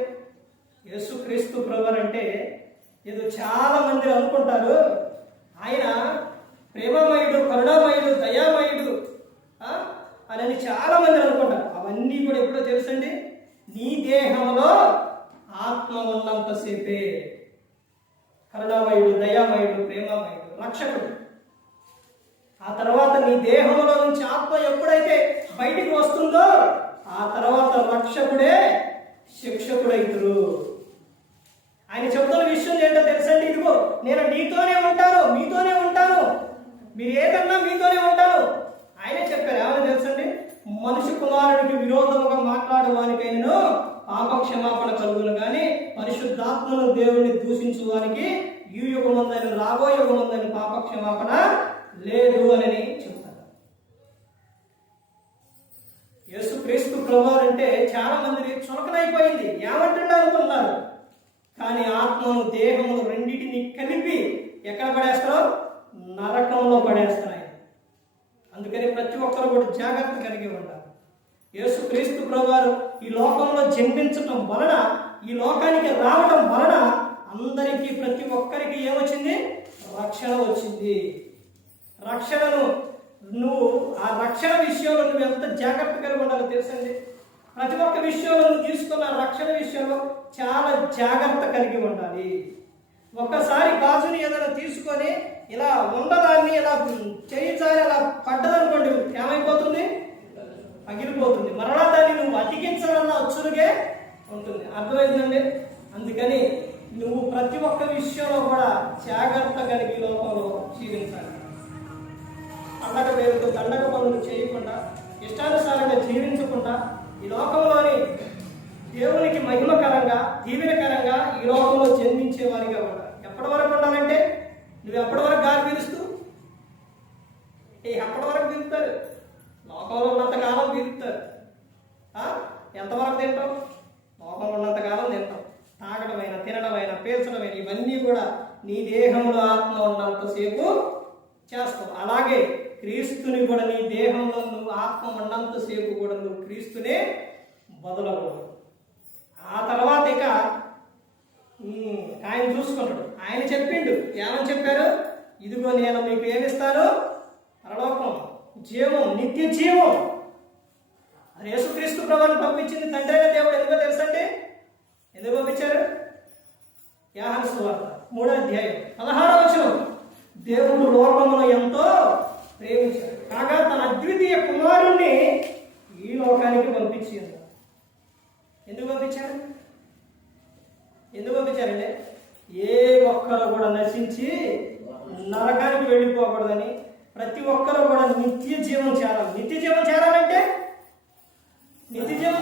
యేసుక్రీస్తు ప్రభువారు అంటే ఏదో చాలా మంది అనుకుంటారు ఆయన ప్రేమమయుడు, కరుణామయుడు, దయామయుడు అని చాలా మంది అనుకుంటారు. అవన్నీ కూడా ఎప్పుడో తెలుసండి, నీ దేహంలో ఆత్మ ఉన్నంతసేపే. కరుణామయుడు, దయామయుడు, ప్రేమమయుడు, రక్షకుడు. ఆ తర్వాత నీ దేహంలో నుంచి ఆత్మ ఎప్పుడైతే బయటికి వస్తుందో ఆ తర్వాత రక్షకుడే శిక్షకుడైతురు. ఆయన చెబుతున్న విషయం ఏంటో తెలుసండి, ఇదిగో నేను నీతోనే ఉంటాను, మీతోనే ఉంటాను, మీరు ఏదన్నా మీతోనే ఉంటాను. ఆయనే చెప్పారు. ఏమని తెలుసండి, మనిషి కుమారుడికి విరోధముగా మాట్లాడేవానికైనా పాపక్షమాపణ కలుగును, కానీ పరిశుద్ధాత్మను దేవుడిని దూషించువానికి ఈ యుగమందని రాబో యుగమందని పాపక్షమాపణ లేదు అని చెప్తారు. యేసుక్రీస్తు ప్రభువారు అంటే చాలా మంది చులకనైపోయింది, ఏమంటుండ అనుకున్నారు. కానీ ఆత్మను దేహమును రెండింటిని కలిపి ఎక్కడ పడేస్తారో, నరకంలో పడేస్తారు. అందుకని ప్రతి ఒక్కరు కూడా జాగ్రత్త కలిగి ఉండాలి. యేసుక్రీస్తు ప్రభువారు ఈ లోకంలో జన్మించటం వలన, ఈ లోకానికి రావడం వలన అందరికీ, ప్రతి ఒక్కరికి ఏమొచ్చింది? రక్షణ వచ్చింది. రక్షణను నువ్వు, ఆ రక్షణ విషయంలో నువ్వు ఎంత జాగ్రత్త కలిగి ఉండాలో తెలుసండి. ప్రతి ఒక్క విషయంలో నువ్వు తీసుకున్న రక్షణ విషయంలో చాలా జాగ్రత్త కలిగి ఉండాలి. ఒక్కసారి గాజుని ఏదైనా తీసుకొని ఇలా ఉండదాన్ని ఇలా చేయించాలి, అలా పడ్డదనుకోండి, ఏమైపోతుంది? పగిలిపోతుంది. మరలా దాన్ని నువ్వు అతికించాలన్న వచ్చురుగే ఉంటుంది. అర్థమైందండి? అందుకని నువ్వు ప్రతి ఒక్క విషయంలో కూడా జాగ్రత్త కలిగి లోకంలో జీవించాలి. పండగ పేరుతో దండగ పనులు చేయకుండా, ఇష్టానుసారంగా జీవించకుండా, ఈ లోకంలోని దేవునికి మహిమకరంగా, దీవెనకరంగా ఈ లోకంలో జన్మించే వారిగా ఉండాలి. ఎప్పటి వరకు ఉండాలంటే, నువ్వు ఎప్పటి వరకు గాలి పీలుస్తూ, ఎప్పటి వరకు పీలుతారు? లోకంలో ఉన్నంతకాలం పీలుతారు. ఎంతవరకు తింటాం? లోకంలో ఉన్నంతకాలం తింటాం. తాగడమైన, తినడమైన, పీల్చడమైన ఇవన్నీ కూడా నీ దేహంలో ఆత్మ ఉన్నంతసేపు చేస్తావు. అలాగే క్రీస్తుని కూడా నీ దేహంలో నువ్వు ఆత్మ ఉన్నంతసేపు కూడా నువ్వు క్రీస్తునే వదలకూడదు. ఆ తర్వాత ఇక ఆయన చూసుకున్నాడు. ఆయన చెప్పిండు, ఏమని చెప్పారు? ఇదిగో నేను మీకు ఏమిస్తాను? పరలోకం, జీవం, నిత్య జీవం. యేసుక్రీస్తు ప్రభువుని పంపించింది తండ్రి అయిన దేవుడు ఎందుకో తెలుసండి? ఎందుకు పంపించారు? యోహాను సువార్త 3వ అధ్యాయం 16వ వచనం, దేవుడు లోకమును ఎంతో ప్రేమించాడు కాగా తన అద్వితీయ కుమారుణ్ణి ఈ లోకానికి పంపించారు. ఎందుకు పంపించారు? ఎందుకు పంపించారంటే ఏ ఒక్కరు కూడా నశించి నరకానికి వెళ్ళిపోకూడదని, ప్రతి ఒక్కరు కూడా నిత్య జీవం చేరాలి. నిత్య జీవం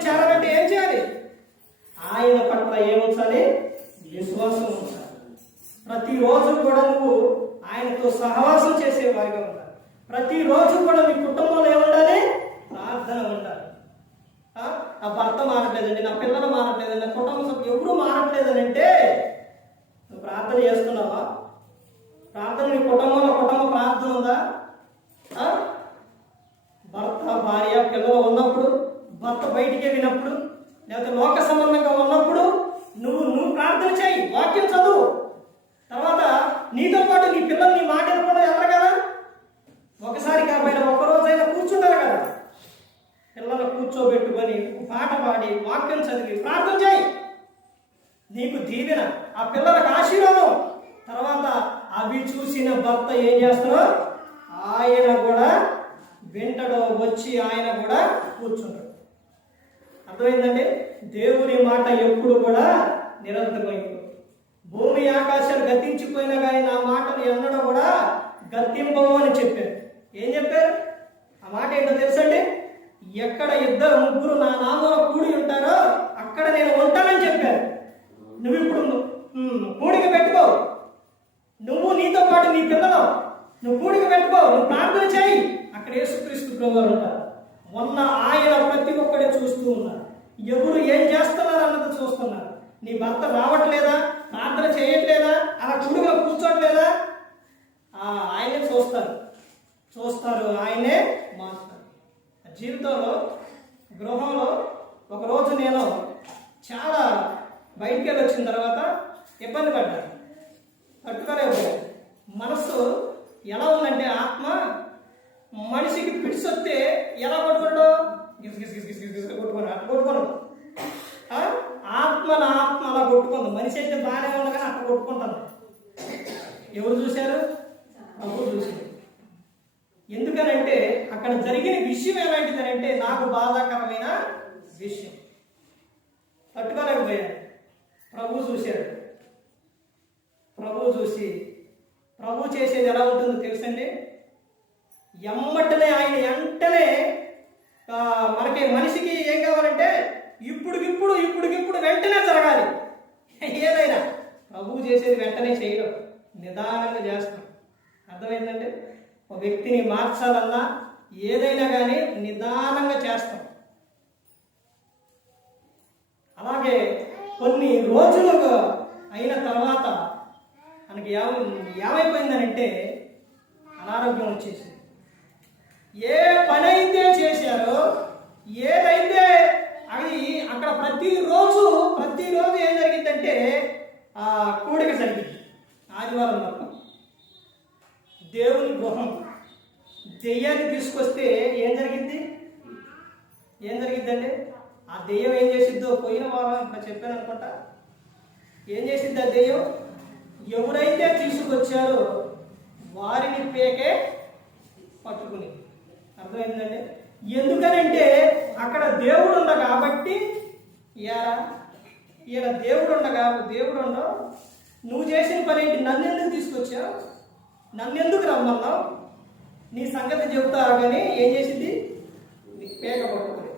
చేరాలంటే ఏం చేయాలి? ఆయన పట్ల ఏముంచాలి? విశ్వాసం ఉంచాలి. ప్రతిరోజు కూడా నువ్వు ఆయనతో సహవాసం చేసేవారిగా ఉండాలి. ప్రతిరోజు కూడా మీ కుటుంబంలో ఏముండాలి? ప్రార్థన ఉండాలి. నా భర్త మారట్లేదండి, నా పిల్లలు మారట్లేదండి, నా కుటుంబ సభ్యులు ఎవరు మారట్లేదని అంటే నువ్వు ప్రార్థన చేస్తున్నావా? ప్రార్థన నీ కుటుంబంలో కుటుంబ ప్రార్థన ఉందా? భర్త, భార్య, పిల్లలు ఉన్నప్పుడు, భర్త బయటికి వెళ్ళినప్పుడు, లేకపోతే లోక సంబంధంగా ఉన్నప్పుడు నువ్వు ప్రార్థన చేయి, వాక్యం చదువు. తర్వాత నీతో పాటు నీ పిల్లలు నీ మాట కూడా వెళ్ళరు కదా. ఒకసారి కాకపోయినా ఒక్కరోజైనా కూర్చుంటారు కదా. పిల్లలు కూర్చోబెట్టుకొని పాట పాడి వాక్యం చదివి ప్రార్థన చేయి. నీకు దీవెన, ఆ పిల్లలకు ఆశీర్వాదం. తర్వాత అవి చూసిన భర్త ఏం చేస్తాడో ఆయన కూడా వింటడో, వచ్చి ఆయన కూడా కూర్చుంటాడు. అర్థమైందండి? దేవుని మాట ఎప్పుడు కూడా నిరంతరమైంది. భూమి ఆకాశాలు గతించిపోయినా కానీ నా మాటలు ఎన్నడూ కూడా గతింపవు అని చెప్పారు. ఏం చెప్పారు? ఆ మాట ఏంటో తెలుసండి? ఎక్కడ 2-3 నా నామంలో కూడి ఉంటారో అక్కడ నేను ఉంటానని చెప్పారు. నువ్వు ఇప్పుడు కూడిక పెట్టుకో, నువ్వు నీతో పాటు నీ పిల్లలు నువ్వు కూడిక పెట్టుకో, నువ్వు ప్రార్థన చేయి. అక్కడ యేసుక్రీస్తు ప్రభువారు ఉంటారు. మొన్న ఆయన ప్రతి ఒక్కడే చూస్తూ ఉన్నారు. ఎవరు ఏం చేస్తున్నారు అన్నది చూస్తున్నారు. నీ భర్త రావట్లేదా, ప్రార్థన చేయట్లేదా, అలా కూడిగా కూర్చోట్లేదా, ఆయనే చూస్తారు, ఆయనే మారుస్తారు. జీవితంలో, గృహంలో ఒకరోజు నేను చాలా బయటికి వెళ్ళి వచ్చిన తర్వాత ఇబ్బంది పడ్డాను, తట్టుకోలేకపోయాను. మనస్సు ఎలా ఉందంటే, ఆత్మ మనిషికి పిడిసొస్తే ఎలా కొట్టుకోడు, కొట్టుకోను. ఆత్మ అలా కొట్టుకుంది. మనిషి అయితే బాగానే ఉండగానే అక్కడ కొట్టుకుంటాను. ఎవరు చూశారు? ప్రభు చూశారు. ఎందుకనంటే అక్కడ జరిగిన విషయం ఎలాంటిదనంటే నాకు బాధాకరమైన విషయం. తట్టుకోలేకపోయాను. ప్రభు చూశాడు. ప్రభు చూసి ప్రభు చేసేది ఎలా ఉంటుందో తెలుసండి? ఎమ్మటనే ఆయన వెంటనే మనకి మనిషికి ఏం కావాలంటే ఇప్పుడు వెంటనే జరగాలి. ఏదైనా ప్రభువు చేసేది వెంటనే చేయడం, నిదానంగా చేస్తాం. అర్థమైందంటే ఒక వ్యక్తిని మార్చాలన్నా ఏదైనా కానీ నిదానంగా చేస్తాం. అలాగే కొన్ని రోజులు అయిన తర్వాత మనకి ఏమైపోయిందనంటే అనారోగ్యం వచ్చేసింది. ఏ పని అయితే చేశారో, ఏదైతే అది అక్కడ ప్రతిరోజు ఏం జరిగిందంటే కూడిక జరిగింది. ఆదివారం వరకు దేవుని గృహం దెయ్యాన్ని తీసుకొస్తే ఏం జరిగిద్దంటే ఆ దెయ్యం ఏం చేసిద్దో పోయిన వారం ఇంకా చెప్పాను అనుకుంటా. ఏం చేసిద్ది ఆ దెయ్యం? ఎవరైతే తీసుకొచ్చారో వారిని పేకే పట్టుకుని. అర్థమైందండి? ఎందుకనంటే అక్కడ దేవుడు ఉండ కాబట్టి, ఈయన దేవుడు ఉండవు. నువ్వు చేసిన పని ఏంటి? నన్ను ఎందుకు తీసుకొచ్చావు? నన్ను ఎందుకు రమ్మన్నావు? నీ సంగతి చెబుతా కానీ ఏం చేసింది? పేక పట్టుకుని.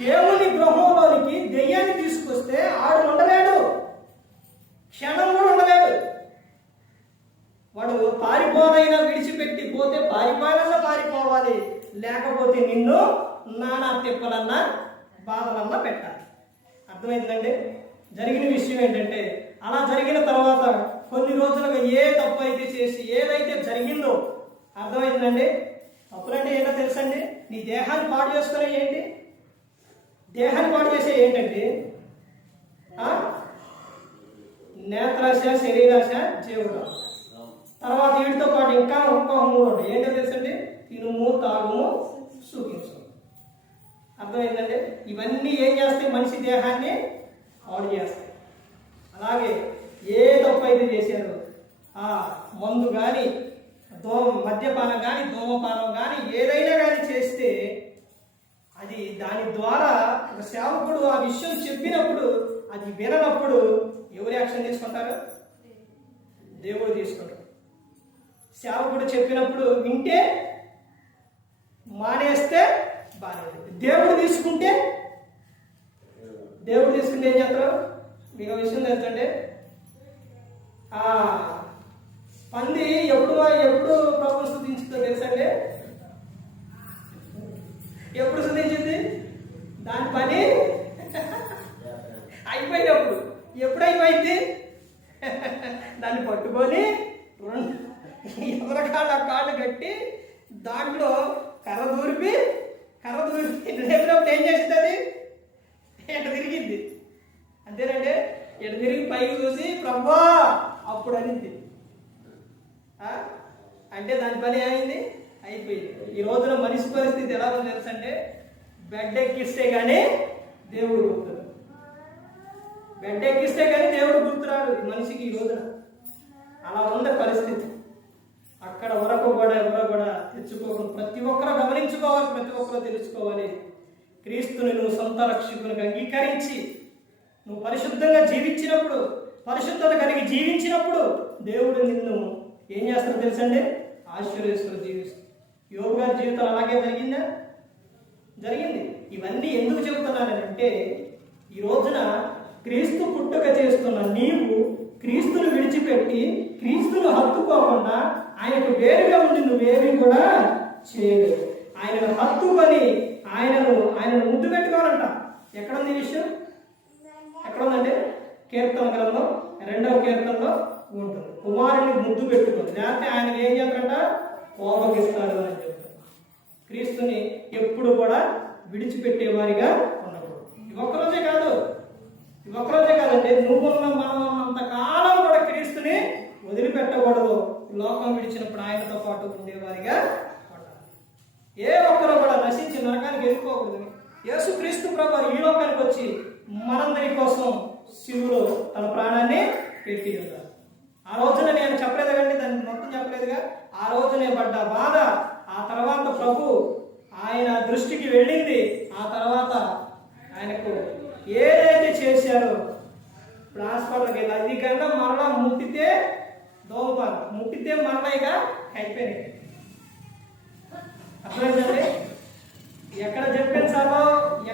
దేవుని గృహంలోనికి దెయ్యాన్ని తీసుకొస్తే ఆడు ఉండలేడు, క్షణం కూడా ఉండలేడు. వాడు పారిపోనైనా విడిచిపెట్టి పోతే పారిపోవాలన్నా పారిపోవాలి, లేకపోతే నిన్ను నానా తిప్పలన్నా బాధలన్నా పెట్టాలి. అర్థమైందండి? జరిగిన విషయం ఏంటంటే, అలా జరిగిన తర్వాత కొన్ని రోజులుగా ఏ తప్పు అయితే చేసి ఏదైతే జరిగిందో, అర్థమైందండి? తప్పులంటే ఏంటో తెలుసండి? నీ దేహాన్ని పాడు చేసుకునే ఏంటి? దేహాన్ని పాడు చేసే ఏంటంటే నేత్రాశ, శరీరాశ, జీవుడు. తర్వాత వీటితో పాటు ఇంకా ఇంకో మూడు ఉంటాయి. ఏంటో తెలుసండి? తినుము, తాగుము, సుఖించు. అర్థమైందండి? ఇవన్నీ ఏం చేస్తాయి? మనిషి దేహాన్ని పాడు చేస్తాయి. అలాగే ఏ తప్పు అయితే చేశారో మందు కానీ, మద్యపానం కానీ, ధూమపానం కానీ, ఏదైనా కానీ చేస్తే అది దాని ద్వారా ఒక సేవకుడు ఆ విషయం చెప్పినప్పుడు, అది విననప్పుడు ఎవరు యాక్షన్ తీసుకుంటారు? దేవుడు తీసుకుంటాడు. సేవకుడు చెప్పినప్పుడు వింటే మానేస్తే బాగాలేదు. దేవుడు తీసుకుంటే ఏం చేస్తారు? మీకు విషయం తెలుసండి, పంది ఎప్పుడు ప్రభుత్వం స్తుతించుతో తెలుసండి? ఎప్పుడు స్తుతించింది? దాని పని అయిపోయినప్పుడు. ఎప్పుడు అయిపోయింది? దాన్ని పట్టుకొని కాళ్ళు కట్టి దాంట్లో కర్ర దూరిపి రేపినప్పుడు ఏం చేసింది? అది ఎట తిరిగింది. అంతేనండి? ఎట తిరిగి పైకి చూసి ప్రభువా అప్పుడు అనింది. అంటే దాని పని అయింది, అయిపోయింది. ఈ రోజున మనిషి పరిస్థితి ఎలా ఉందో తెలుసంటే, బెడ్ ఎక్కిస్తే కానీ దేవుడు గుర్తురాడు. బెడ్ ఎక్కిస్తే కానీ దేవుడు గుర్తురాడు మనిషికి ఈ రోజున. అలా ఉంది పరిస్థితి. అక్కడ వరకు కూడా ఎవరు కూడా తెచ్చుకోవాలి. ప్రతి ఒక్కరూ గమనించుకోవాలి, ప్రతి ఒక్కరూ తెలుసుకోవాలి. క్రీస్తుని నువ్వు సొంత రక్షకునికి అంగీకరించి నువ్వు పరిశుద్ధంగా జీవించినప్పుడు, పరిశుద్ధత కలిగి జీవించినప్పుడు దేవుడు నిన్ను ఏం చేస్తారో తెలుసండి? ఆశీర్వదిస్తూ జీవిస్తాడు. యోబు గారి జీవితం అలాగే జరిగింది. ఇవన్నీ ఎందుకు చెబుతున్నానంటే, ఈ రోజున క్రీస్తు పుట్టుక చేస్తున్న నీవు క్రీస్తును విడిచిపెట్టి క్రీస్తును హత్తుకోకుండా ఆయనకు వేరుగా ఉండి నువ్వేమీ కూడా చేయలేదు. ఆయనను హత్తుకొని ఆయనను ముద్దు పెట్టుకోవాలంట. ఎక్కడుంది ఈ విషయం? ఎక్కడుందంటే కీర్తన గ్రంథం 2వ కీర్తనలో ఉంటుంది. కుమారుని ముద్దు పెట్టుకోండి, లేకపోతే ఆయన ఏం చేస్తారంట? కోపగిస్తారు అని చెప్తారు. క్రీస్తుని ఎప్పుడు కూడా విడిచిపెట్టేవారిగా ఉండకూడదు. ఇది ఒక్కరోజే కాదండి, నువ్వున్న మనం ఉన్నంత కాలం కూడా క్రీస్తుని వదిలిపెట్టకూడదు. లోకం విడిచినప్పుడు ఆయనతో పాటు ఉండేవారిగా ఉండాలి. ఏ ఒక్కరూ కూడా నశించి నరకానికి వెళ్ళిపోకూడదు. యేసు క్రీస్తు ప్రభువు ఈ లోకానికి వచ్చి మనందరి కోసం శిలువలో తన ప్రాణాన్ని పెట్టి ఉన్నారు. ఆ రోజున నేను చెప్పలేదు కండి, దాన్ని మొత్తం చెప్పలేదుగా. ఆ రోజునే పడ్డ బాధ, ఆ తర్వాత ప్రభు ఆయన దృష్టికి వెళ్ళింది. ఆ తర్వాత ఆయనకు ఏదైతే చేశారో, ఇప్పుడు హాస్పిటల్కి వెళ్ళి అది కన్నా మరలా ముట్టితే దోమపాలు, ముట్టితే మరలాయిగా అయిపోయినాయి. అర్థమైందండి? ఎక్కడ చెప్పించాలో,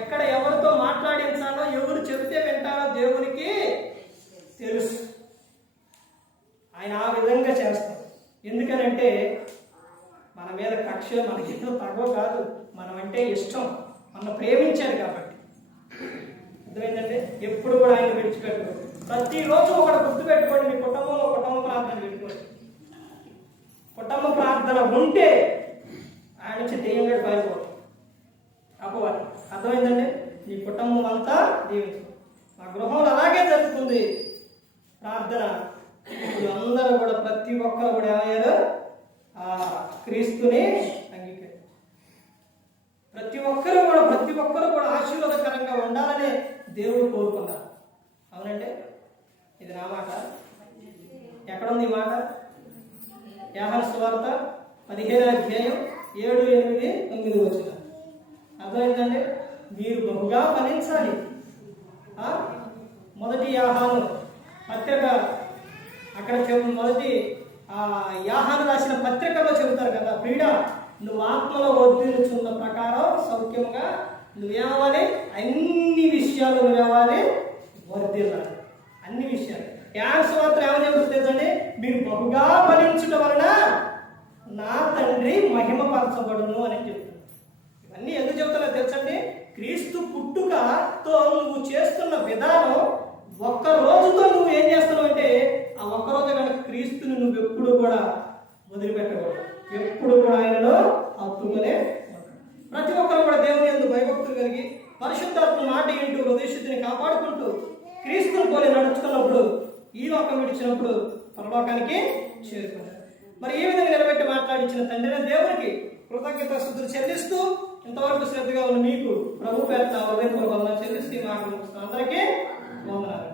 ఎక్కడ ఎవరితో మాట్లాడించాలో, ఎవరు చెబితే వింటారో దేవునికి తెలుసు. ఆయన ఆ విధంగా చేస్తాడు. ఎందుకనంటే మన మీద కక్ష, మనకి ఏదో తగ్గో కాదు, మనం అంటే ఇష్టం, మనం ప్రేమించారు కాబట్టి. అర్థమైందంటే ఎప్పుడు కూడా ఆయన విడిచిపెట్టుకోండి. ప్రతిరోజు ఒకటి గుర్తు పెట్టుకోండి, మీ కుటుంబంలో కుటుంబ ప్రార్థన పెట్టుకోండి. కుటుంబ ప్రార్థన ఉంటే ఆయన నుంచి దెయ్యంగా పారిపోతుంది అపవాది. అర్థమైందండి? ఈ కుటుంబం అంతా దీవించు. మా గృహంలో అలాగే జరుగుతుంది ప్రార్థన. ఇప్పుడు అందరూ కూడా ప్రతి ఒక్కరు కూడా ఏమయ్యారు? క్రీస్తుని అంగీకరించారు. ప్రతి ఒక్కరు కూడా ఆశీర్వాదకరంగా ఉండాలని దేవుడు కోరుకున్నారు. అవునంటే ఇది నా మాట. ఎక్కడుంది ఈ మాట? యోహాను సువార్త 15వ అధ్యాయం 7, 8, 9 వచనం. అర్థమైందండి? మీరు బహుగా ఫలించాలి. మొదటి యోహాను పత్రిక, అక్కడ మొదటి యోహాను రాసిన పత్రికలో చెబుతారు కదా, ప్రియుడా నువ్వు ఆత్మలో వర్ధిల్లుచున్న ప్రకారం సౌఖ్యంగా నువ్వేమవ్వాలి? అన్ని విషయాలు నువ్వేవాలి, వర్ధిల్లాలి. అన్ని విషయాలు. యోహాను సువార్త ఏమని చెబుతుందండి? మీరు బహుగా ఫలించడం వలన నా తండ్రి మహిమపరచబడును అని చెప్తారు. ఇవన్నీ ఎందుకు చెబుతారో తెలుసండి? క్రీస్తు పుట్టుకతో నువ్వు చేస్తున్న విధానం ఒక్క రోజుతో నువ్వు ఏం చేస్తున్నావు అంటే ఆ ఒక్కరోజు కనుక క్రీస్తుని నువ్వు ఎప్పుడు కూడా వదిలిపెట్టకూడదు, ఎప్పుడు కూడా ఆయనలో హత్తుకునే ప్రతి ఒక్కరు కూడా దేవుని యందు భయభక్తులు కలిగి పరిశుద్ధాత్మ మాట ఇంటూ హృదయశుద్ధిని కాపాడుకుంటూ క్రీస్తుని పోలి నడుచుకున్నప్పుడు ఈ లోకం విడిచినప్పుడు పరలోకానికి చేరుకున్నారు. మరి ఈ విధంగా నిలబెట్టి మాట్లాడించిన తండ్రి దేవునికి కృతజ్ఞత స్తుతులు చెల్లిస్తూ ఇంతవరకు శ్రద్ధగా ఉన్న మీకు ప్రభు పేరున హృదయపూర్వకంగా చెల్లిస్తూ మాట్లాడుతున్న అందరికీ వందనాలు.